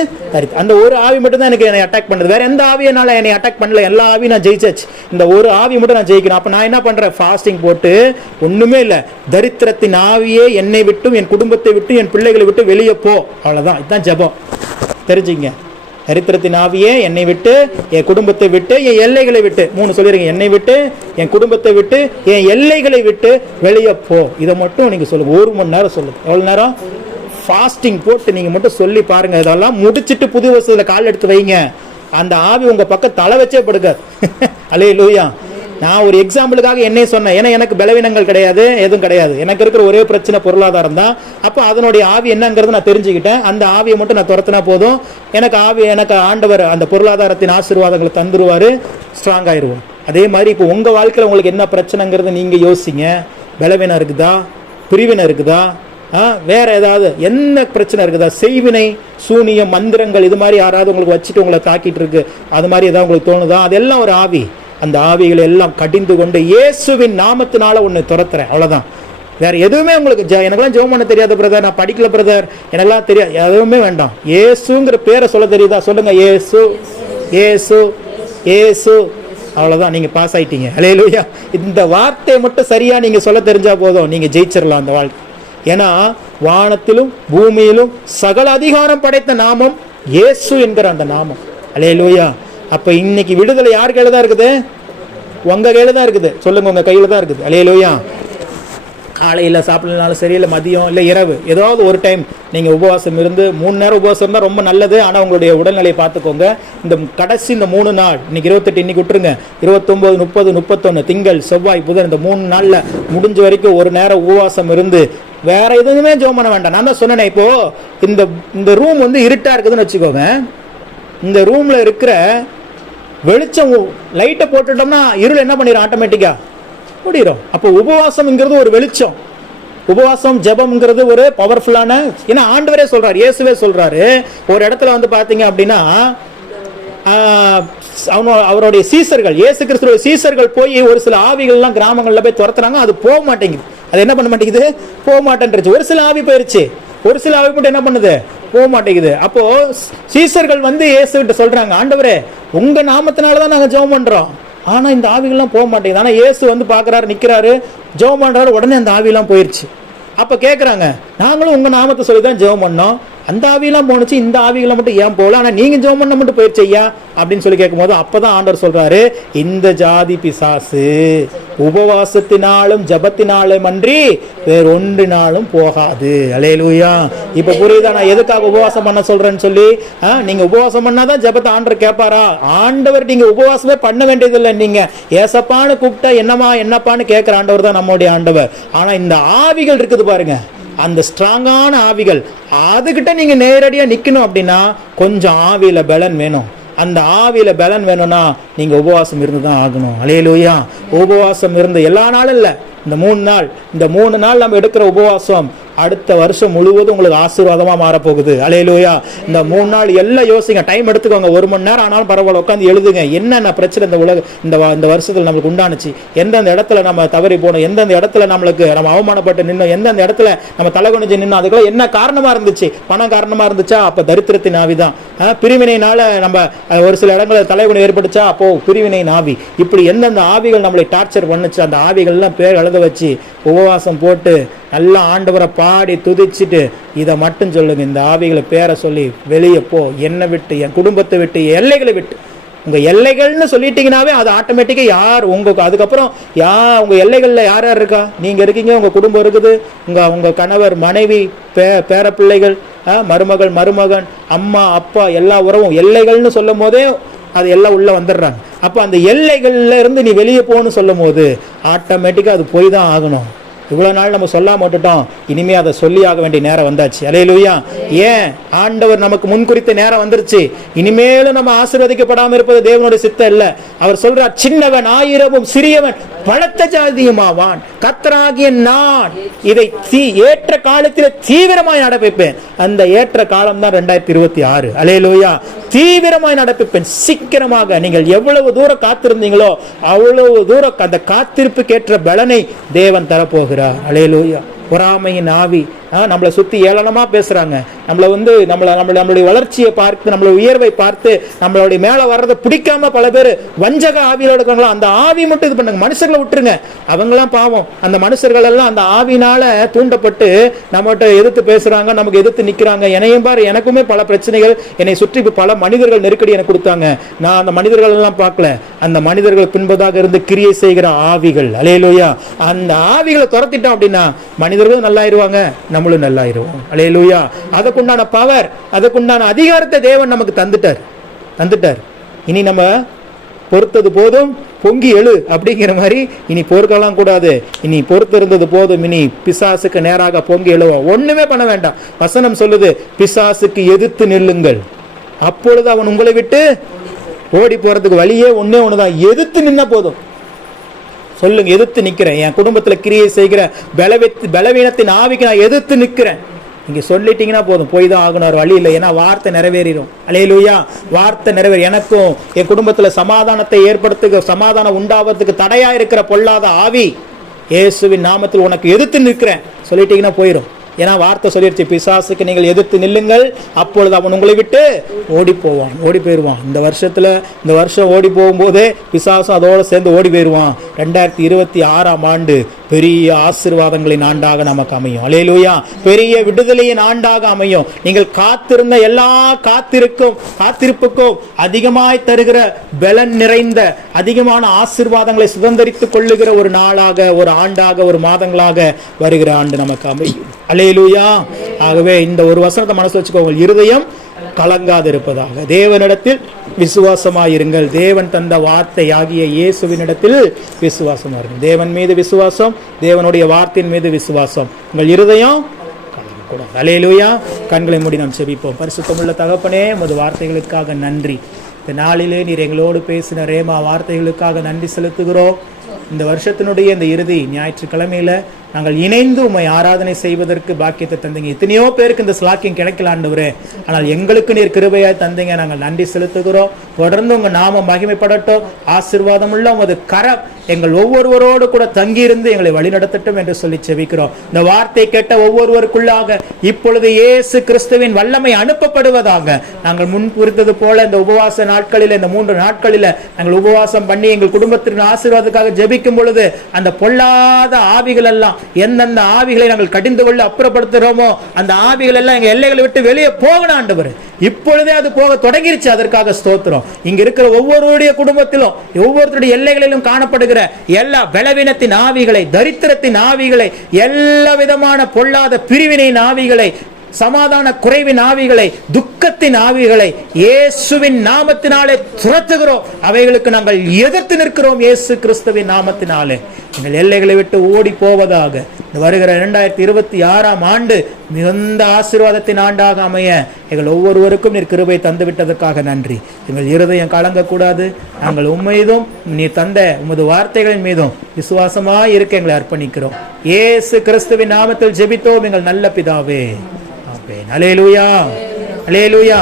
அந்த ஒரு ஆவி மட்டும் தான் எனக்கு என்னை அட்டாக் பண்ணுது. வேற எந்த ஆவி என்னால என்னை அட்டாக் பண்ணல, எல்லா ஆவியும் நான் ஜெயிச்சாச்சு. இந்த ஒரு ஆவி மட்டும் நான் ஜெயிக்கணும். அப்ப நான் என்ன பண்றேன்? ஃபாஸ்டிங் போட்டு ஒண்ணுமே இல்லை, தரித்திரத்தின் ஆவியே என்னை விட்டும் என் குடும்பத்தை விட்டு என் பிள்ளைகளை விட்டு வெளியே போ. அவ்வளவுதான். இதுதான் ஜெபம். தெரிஞ்சுங்க. தரித்திரத்தின் ஆவியே என்னை விட்டு என் குடும்பத்தை விட்டு என் எல்லைகளை விட்டு, 3 சொல்லிருங்க, என்னை விட்டு என் குடும்பத்தை விட்டு என் எல்லைகளை விட்டு வெளியே போ. இதை மட்டும் நீங்க சொல்லுங்க. 1 மணி நேரம் சொல்லுங்க. எவ்வளவு நேரம்? ஃபாஸ்டிங் போட்டு நீங்க மட்டும் சொல்லி பாருங்க. இதெல்லாம் முடிச்சிட்டு புது வருஷத்துல கால் எடுத்து வைங்க. அந்த ஆவி உங்க பக்கம் தலை வச்சே படுக்காது. அல்லேலூயா. நான் ஒரு எக்ஸாம்பிளுக்காக என்னை சொன்னேன். ஏன்னா எனக்கு பலவீனங்கள் கிடையாது, எதுவும் கிடையாது. எனக்கு இருக்கிற ஒரே பிரச்சனை பொருளாதாரம் தான். அப்போ அதனுடைய ஆவி என்னங்கிறது நான் தெரிஞ்சுக்கிட்டேன். அந்த ஆவியை மட்டும் நான் துரத்தினா போதும், எனக்கு ஆண்டவர் அந்த பொருளாதாரத்தின் ஆசீர்வாதங்களை தந்துருவாரு, ஸ்ட்ராங் ஆயிடுவோம். அதே மாதிரி இப்போ உங்க வாழ்க்கையில் உங்களுக்கு என்ன பிரச்சனைங்கிறது நீங்க யோசிங்க. பலவீனம் இருக்குதா? பிரிவினை இருக்குதா? வேற ஏதாவது என்ன பிரச்சனை இருக்குதா? செய்வினை, சூனியம், மந்திரங்கள், இது மாதிரி யாராவது உங்களுக்கு வச்சுட்டு உங்களை தாக்கிட்டு இருக்கு, அது மாதிரி ஏதாவது உங்களுக்கு தோணுதா? அதெல்லாம் ஒரு ஆவி. அந்த ஆவிகளை எல்லாம் கடிந்து கொண்டு இயேசுவின் நாமத்தினால ஒன்னு துரத்துறேன். அவ்வளவுதான். வேற எதுவுமே உங்களுக்கு எனக்கெல்லாம் ஜெபம் பண்ண தெரியாது பிரதர், நான் படிக்கல பிரதர், எனக்கெல்லாம் தெரியாது, எதுவுமே வேண்டாம். இயேசுங்கிற பேரை சொல்ல தெரியுதா? சொல்லுங்க, இயேசு இயேசு இயேசு. அவ்வளவுதான், நீங்க பாஸ் ஆயிட்டீங்க. அல்லேலூயா. இந்த வார்த்தையை மட்டும் சரியா நீங்க சொல்ல தெரிஞ்சா போதும், நீங்க ஜெயிச்சிடலாம் அந்த வாழ்க்கை. ஏன்னா வானத்திலும் பூமியிலும் சகல அதிகாரம் படைத்த நாமம் இயேசு என்கிற அந்த நாமம். அல்லேலூயா. அப்ப இன்னைக்கு விடுதலை யார் கையில தான் இருக்குது? உங்க கையில தான் இருக்குது. சொல்லுங்க, உங்க கையில தான் இருக்குது. அல்லேலூயா. காலையில் சாப்பிடலனாலும் சரி, இல்லை மதியம், இல்லை இரவு, ஏதாவது ஒரு டைம் நீங்கள் உபவாசம் இருந்து 3 நேரம் உபவாசம் இருந்தால் ரொம்ப நல்லது. ஆனால் உங்களுடைய உடல்நிலையை பார்த்துக்கோங்க. இந்த கடைசி இந்த 3 நாள், இன்னைக்கு 28, இன்னைக்கு விட்டுருங்க, 29, 30, 31, திங்கள், செவ்வாய், புதன், இந்த 3 நாளில் முடிஞ்ச வரைக்கும் ஒரு நேரம் உபவாசம் இருந்து வேற எதுவுமே ஜெபம் பண்ண வேண்டாம். நான் தான் சொன்னேன், இப்போ இந்த ரூம் இருட்டா இருக்குதுன்னு வச்சுக்கோங்க. இந்த ரூம்ல இருக்கிற வெளிச்சம் லைட்டை போட்டுட்டோம்னா இருள் என்ன பண்ணிடும்? ஆட்டோமேட்டிக்கா ஓடிடும். அப்போ உபவாசம்ங்கிறது ஒரு வெளிச்சம். உபவாசம் ஜெபம்ங்கிறது ஒரு பவர்ஃபுல்லான, ஏன்னா ஆண்டவரே சொல்றாரு, இயேசுவே சொல்றாரு. ஒரு இடத்துல பாத்தீங்க அப்படின்னா அவருடைய சீசர்கள், இயேசு கிறிஸ்துவோட சீசர்கள் போய் ஒரு சில ஆவிகள்லாம் கிராமங்கள்ல போய் துரத்துறாங்க. அது போக மாட்டேங்குது. அது என்ன பண்ண மாட்டேங்குது? போக மாட்டேன்ருச்சு. ஒரு சில ஆவி போயிருச்சு, ஒரு சில ஆவி மட்டும் என்ன பண்ணுது? போக மாட்டேங்குது. அப்போ சீசர்கள் இயேசு கிட்ட சொல்றாங்க, ஆண்டவரே உங்க நாமத்தினாலதான் நாங்க ஜெபம் பண்றோம், ஆனா இந்த ஆவிகள்லாம் போக மாட்டேங்குது. ஆனா இயேசு பாக்குறாரு, நிக்கிறாரு, ஜெபம் பண்றாரு, உடனே அந்த ஆவிலாம் போயிடுச்சு. அப்ப கேட்குறாங்க, நாங்களும் உங்க நாமத்தை சொல்லி தான் ஜெபம் பண்ணோம், அந்த ஆவியெல்லாம் போனுச்சு, இந்த ஆவிகளை மட்டும் ஏன் போகல, ஆனா நீங்க ஜெபம் பண்ண மட்டும் போயிடுச்சு ஐயா அப்படின்னு சொல்லி கேட்கும்போது அப்பதான் ஆண்டவர் சொல்றாரு, இந்த ஜாதி பிசாசு உபவாசத்தினாலும் ஜபத்தினாலும் அன்றி வேற ஒன்றினாலும் போகாது. அல்லேலூயா. இப்ப புரியுதா நான் எதுக்காக உபவாசம் பண்ண சொல்றேன்னு சொல்லி? நீங்க உபவாசம் பண்ணாதான் ஜபத்தை ஆண்டவர் கேட்பாரா? ஆண்டவர் நீங்க உபவாசமே பண்ண வேண்டியதில்லை. நீங்க ஏசப்பான்னு கூப்பிட்டா என்னப்பான்னு கேட்கிற ஆண்டவர் தான் நம்மளுடைய ஆண்டவர். ஆனா இந்த ஆவிகள் இருக்குது பாருங்க, அந்த ஸ்ட்ராங்கான ஆவிகள், அதுகிட்ட நீங்க நேரடியா நிக்கணும் அப்படின்னா கொஞ்சம் ஆவியில பலன் வேணும். அந்த ஆவியில பலன் வேணும்னா நீங்க உபவாசம் இருந்து தான் ஆகணும். அல்லேலூயா. உபவாசம் இருந்து எல்லா நாளும் இல்ல, இந்த 3 நாள், இந்த 3 நாள் நம்ம எடுக்கிற உபவாசம் அடுத்த வருஷம் முழுவதும் உங்களுக்கு ஆசீர்வாதமா மாறப்போகுது. அல்லேலூயா. இந்த 3 நாள் எல்லாம் யோசிங்க, டைம் எடுத்துக்கோங்க, 1 மணி நேரம் ஆனாலும் பரவாயில்ல, உட்காந்து எழுதுங்க என்னென்ன பிரச்சனை இந்த உலக இந்த வருஷத்துல நம்மளுக்கு உண்டானுச்சு, எந்தெந்த இடத்துல நம்ம தவறி போனோம், எந்தெந்த இடத்துல நம்மளுக்கு நம்ம அவமானப்பட்டு நின்னோம், எந்தெந்த இடத்துல நம்ம தலைகுனிஞ்சு நின்னோம், அதுக்கெல்லாம் என்ன காரணமா இருந்துச்சு? பணம் காரணமா இருந்துச்சா? அப்ப தரித்திரத்தின் ஆவிதான். பிரிவினைனால நம்ம ஒரு சில இடங்களில் தலைகுனி ஏற்பட்டுச்சா? அப்போ பிரிவினை ஆவி. இப்படி எந்தெந்த ஆவிகள் நம்மளை டார்ச்சர் பண்ணுச்சு, அந்த ஆவிகள்லாம் பேர் எழுத வச்சு உபவாசம் போட்டு நல்லா ஆண்டவரை பாடி துதிச்சுட்டு இதை மட்டும் சொல்லுங்க, இந்த ஆவிகளை பேரை சொல்லி வெளியே போ, என்னை விட்டு, என் குடும்பத்தை விட்டு, எல்லைகளை விட்டு. உங்க எல்லைகள்னு சொல்லிட்டீங்கன்னாவே அது ஆட்டோமேட்டிக்கா யார் அதுக்கப்புறம் உங்க எல்லைகள்ல யார் யார் இருக்கா? நீங்க இருக்கீங்க, உங்க குடும்பம் இருக்குது, உங்க கணவர், மனைவி, பேர பிள்ளைகள், மருமகள், மருமகன், அம்மா, அப்பா, எல்லா உறவும் எல்லைகள்னு சொல்லும் போதே அது எல்லாம் உள்ள வந்துடுறாங்க. அப்ப அந்த எல்லைகள்ல இருந்து நீ வெளியே போன்னு சொல்லும் போது ஆட்டோமேட்டிக்கா அது போய் தான் ஆகணும். இவ்வளவு நாள் நம்ம சொல்லாம விட்டுட்டோம், இனிமே அதை சொல்லி ஆக வேண்டிய நேரம் வந்தாச்சு. அல்லேலூயா. ஏன்? ஆண்டவர் நமக்கு முன்குறித்த நேரம் வந்துருச்சு. இனிமேலும் நம்ம ஆசீர்வதிக்கப்படாம இருப்பது தேவனுடைய சித்தம் இல்ல. அவர் சொல்றார், சின்னவன் ஆயிரமும் சிறியவன் பலத்த ஜாதியுமாவான், கர்த்தராகிய நான் இதை ஏற்ற காலத்தில் தீவிரமாய் நடப்பிப்பேன். அந்த ஏற்ற காலம் தான் 2026. அல்லேலூயா. தீவிரமாய் நடப்பிப்பேன். சீக்கிரமாக நீங்கள் எவ்வளவு தூரம் காத்திருந்தீங்களோ அவ்வளவு தூரம் அந்த காத்திருப்புக்கேற்ற பலனை தேவன் தரப்போகிறார். அல்லேலூயா. பொறாமையின் ஆவி நம்மளை சுத்தி ஏளனமா பேசுறாங்க, நம்மளுடைய வளர்ச்சியை பார்த்து, நம்மளுடைய உயர்வை பார்த்து, நம்மளுடைய மேல வர்றதை பிடிக்காம பல பேர் வஞ்சக ஆவியில இருக்காங்களோ அந்த ஆவி மட்டும் இது பண்ணுங்க. மனுஷர்களை விட்டுருங்க, அவங்கெல்லாம் பாவம். அந்த மனுஷர்கள் எல்லாம் அந்த ஆவினால தூண்டப்பட்டு நம்மகிட்ட எதிர்த்து பேசுறாங்க, நமக்கு எதிர்த்து நிக்கிறாங்க. என்னையும் பாரு, எனக்குமே பல பிரச்சனைகள், என்னை சுற்றி பல மனிதர்கள் நெருக்கடி எனக்கு கொடுத்தாங்க. நான் அந்த மனிதர்கள் எல்லாம் பார்க்கல, அந்த மனிதர்கள் பின்பதாக இருந்து கிரியை செய்கிற ஆவிகள். அல்லேலூயா. அந்த ஆவிகளை துரத்திட்டோம் அப்படின்னா மனிதர்கள் நல்லாயிருவாங்க, நம்மளும் நல்லாயிருவோம். அல்லேலூயா. அதுக்குண்டான பவர், அதுக்குண்டான அதிகாரத்தை தேவன் நமக்கு தந்துட்டார். இனி நம்ம பொறுத்தது போதும், பொங்கி எழு அப்படிங்கிற மாதிரி இனி பொறுக்கலாம் கூடாது. இனி பொறுத்து இருந்தது போதும், இனி பிசாசுக்கு நேராக பொங்கி எழுவோம். ஒண்ணுமே பண்ண வேண்டாம். வசனம் சொல்லுது, பிசாசுக்கு எதிர்த்து நில்லுங்கள், அப்பொழுது அவன் உங்களை விட்டு ஓடி போறதுக்கு வழியே ஒண்ணுதான், எதிர்த்து நின்னா போதும். சொல்லுங்க, எதிர்த்து நிக்கிறேன், என் குடும்பத்துல கிரியை செய்கிற பலவீனத்தின் ஆவிக்கு நான் எதிர்த்து நிக்கிறேன். நீங்க சொல்லிட்டீங்கன்னா போதும், போய் தான் ஆகணும், வழி இல்லை. ஏன்னா வார்த்தை நிறைவேறிடும். அல்லேலூயா. வார்த்தை நிறைவேறும். எனக்கும் என் குடும்பத்துல சமாதானத்தை சமாதானம் உண்டாவதுக்கு தடையா இருக்கிற பொல்லாத ஆவி இயேசுவின் நாமத்தில் உனக்கு எதிர்த்து நிற்கிறேன் சொல்லிட்டீங்கன்னா போயிடும். ஏன்னா வார்த்தை சொல்லிடுச்சு, பிசாசுக்கு நீங்கள் எதிர்த்து நில்லுங்கள், அப்பொழுது அவன் உங்களை விட்டு ஓடி போயிடுவான். இந்த வருஷம் ஓடி போகும்போதே பிசாசும் அதோட சேர்ந்து ஓடி போயிடுவான். 2026ஆம் ஆண்டு பெரிய ஆசீர்வாதங்களின் ஆண்டாக நமக்கு அமையும். அல்லேலூயா. பெரிய விடுதலையின் ஆண்டாக அமையும். நீங்கள் காத்திருந்த எல்லா காத்திருப்புக்கும் அதிகமாய் தருகிற பலன் நிறைந்த அதிகமான ஆசீர்வாதங்களை சுதந்திரித்துக் கொள்ளுகிற ஒரு நாளாக, ஒரு ஆண்டாக, ஒரு மாதங்களாக வருகிற ஆண்டு நமக்கு அமையும். அல்லேலூயா. ஆகவே இந்த ஒரு வசனத்தை மனசு வச்சுக்கோங்க, இருதயம் கலங்காது இருப்பதாக. தேவனிடத்தில் விசுவாசமாயிருங்கள். தேவன் தந்த வார்த்தை ஆகிய இயேசுவினிடத்தில் விசுவாசமாயிருங்கள். தேவன் மீது விசுவாசம், தேவனுடைய வார்த்தையின் மீது விசுவாசம். உங்கள் இருதயம் கலங்கக்கூடாது. அல்லேலூயா. கண்களை மூடி நாம் செபிப்போம். பரிசுத்தமுள்ள தகப்பனே, உமது வார்த்தைகளுக்காக நன்றி. இந்த நாளிலே நீர் எங்களோடு பேசின ரேமா வார்த்தைகளுக்காக நன்றி செலுத்துகிறோம். இந்த வருஷத்தினுடைய இந்த இறுதி ஞாயிற்றுக்கிழமையில நாங்கள் இணைந்து உம்மை ஆராதனை செய்வதற்கு பாக்கியத்தை தந்தீங்க. எத்தனையோ பேருக்கு இந்த ஸ்லாக்கியம் கிடைக்கல ஆண்டவரே, ஆனால் எங்களுக்கு நீர் கிருபையாய் தந்தீங்க. நாங்கள் நன்றி செலுத்துகிறோம். தொடர்ந்து உங்க நாமம் மகிமைப்படட்டும். ஆசீர்வாதம் உள்ள உமது கரம் எங்கள் ஒவ்வொருவரோடு கூட தங்கியிருந்து எங்களை வழிநடத்தட்டும் என்று சொல்லி செபிக்கிறோம். இந்த வார்த்தை கேட்ட ஒவ்வொருவருக்குள்ளாக இப்பொழுது இயேசு கிறிஸ்துவின் வல்லமை அனுப்பப்படுவதாக. நாங்கள் முன் குறித்தது போல இந்த உபவாச நாட்களில், இந்த 3 நாட்களில் நாங்கள் உபவாசம் பண்ணி எங்கள் குடும்பத்தின் ஆசீர்வாதத்துக்காக நாங்கள் ஜெபிக்கும் பொழுது அந்த பொல்லாத ஆவிகள் எல்லாம், எந்தெந்த ஆவிகளை நாங்கள் கடிந்து கொள்ள அப்புறப்படுத்துகிறோமோ அந்த ஆவிகள் எல்லாம் எங்க எல்லைகளை விட்டு வெளியே போகணும் ஆண்டவர். இப்பொழுதே அது போக தொடங்கிருச்சு. அதற்காக ஸ்தோத்திரம். இங்க இருக்கிற ஒவ்வொருடைய குடும்பத்திலும் ஒவ்வொருத்தருடைய எல்லைகளிலும் காணப்படுகிற எல்லா பலவீனத்தின் ஆவிகளை, தரித்திரத்தின் ஆவிகளை, எல்லா விதமான பொல்லாத பிரிவினையின் ஆவிகளை, சமாதான குறைவின் ஆவிகளை, துக்கத்தின் ஆவிகளை இயேசுவின் நாமத்தினாலே துரத்துகிறோம். அவைகளுக்கு நாங்கள் எதிர்த்து நிற்கிறோம் இயேசு கிறிஸ்துவின் நாமத்தினாலே. எங்கள் எல்லைகளை விட்டு ஓடி போவதாக வருகிற 2026 ஆண்டு மிகுந்த ஆசீர்வாதத்தின் ஆண்டாக அமைய எங்கள் ஒவ்வொருவருக்கும் நீர் கிருபை தந்து விட்டதற்காக நன்றி. எங்கள் இருதயம் கலங்கக்கூடாது. நாங்கள் உம்மீதும் நீ தந்த உமது வார்த்தைகளின் மீதும் விசுவாசமாய் இருக்க எங்களை அர்ப்பணிக்கிறோம். இயேசு கிறிஸ்துவின் நாமத்தில் ஜெபித்தோம் எங்கள் நல்ல பிதாவே. ஆமென். அல்லேலூயா, அல்லேலூயா.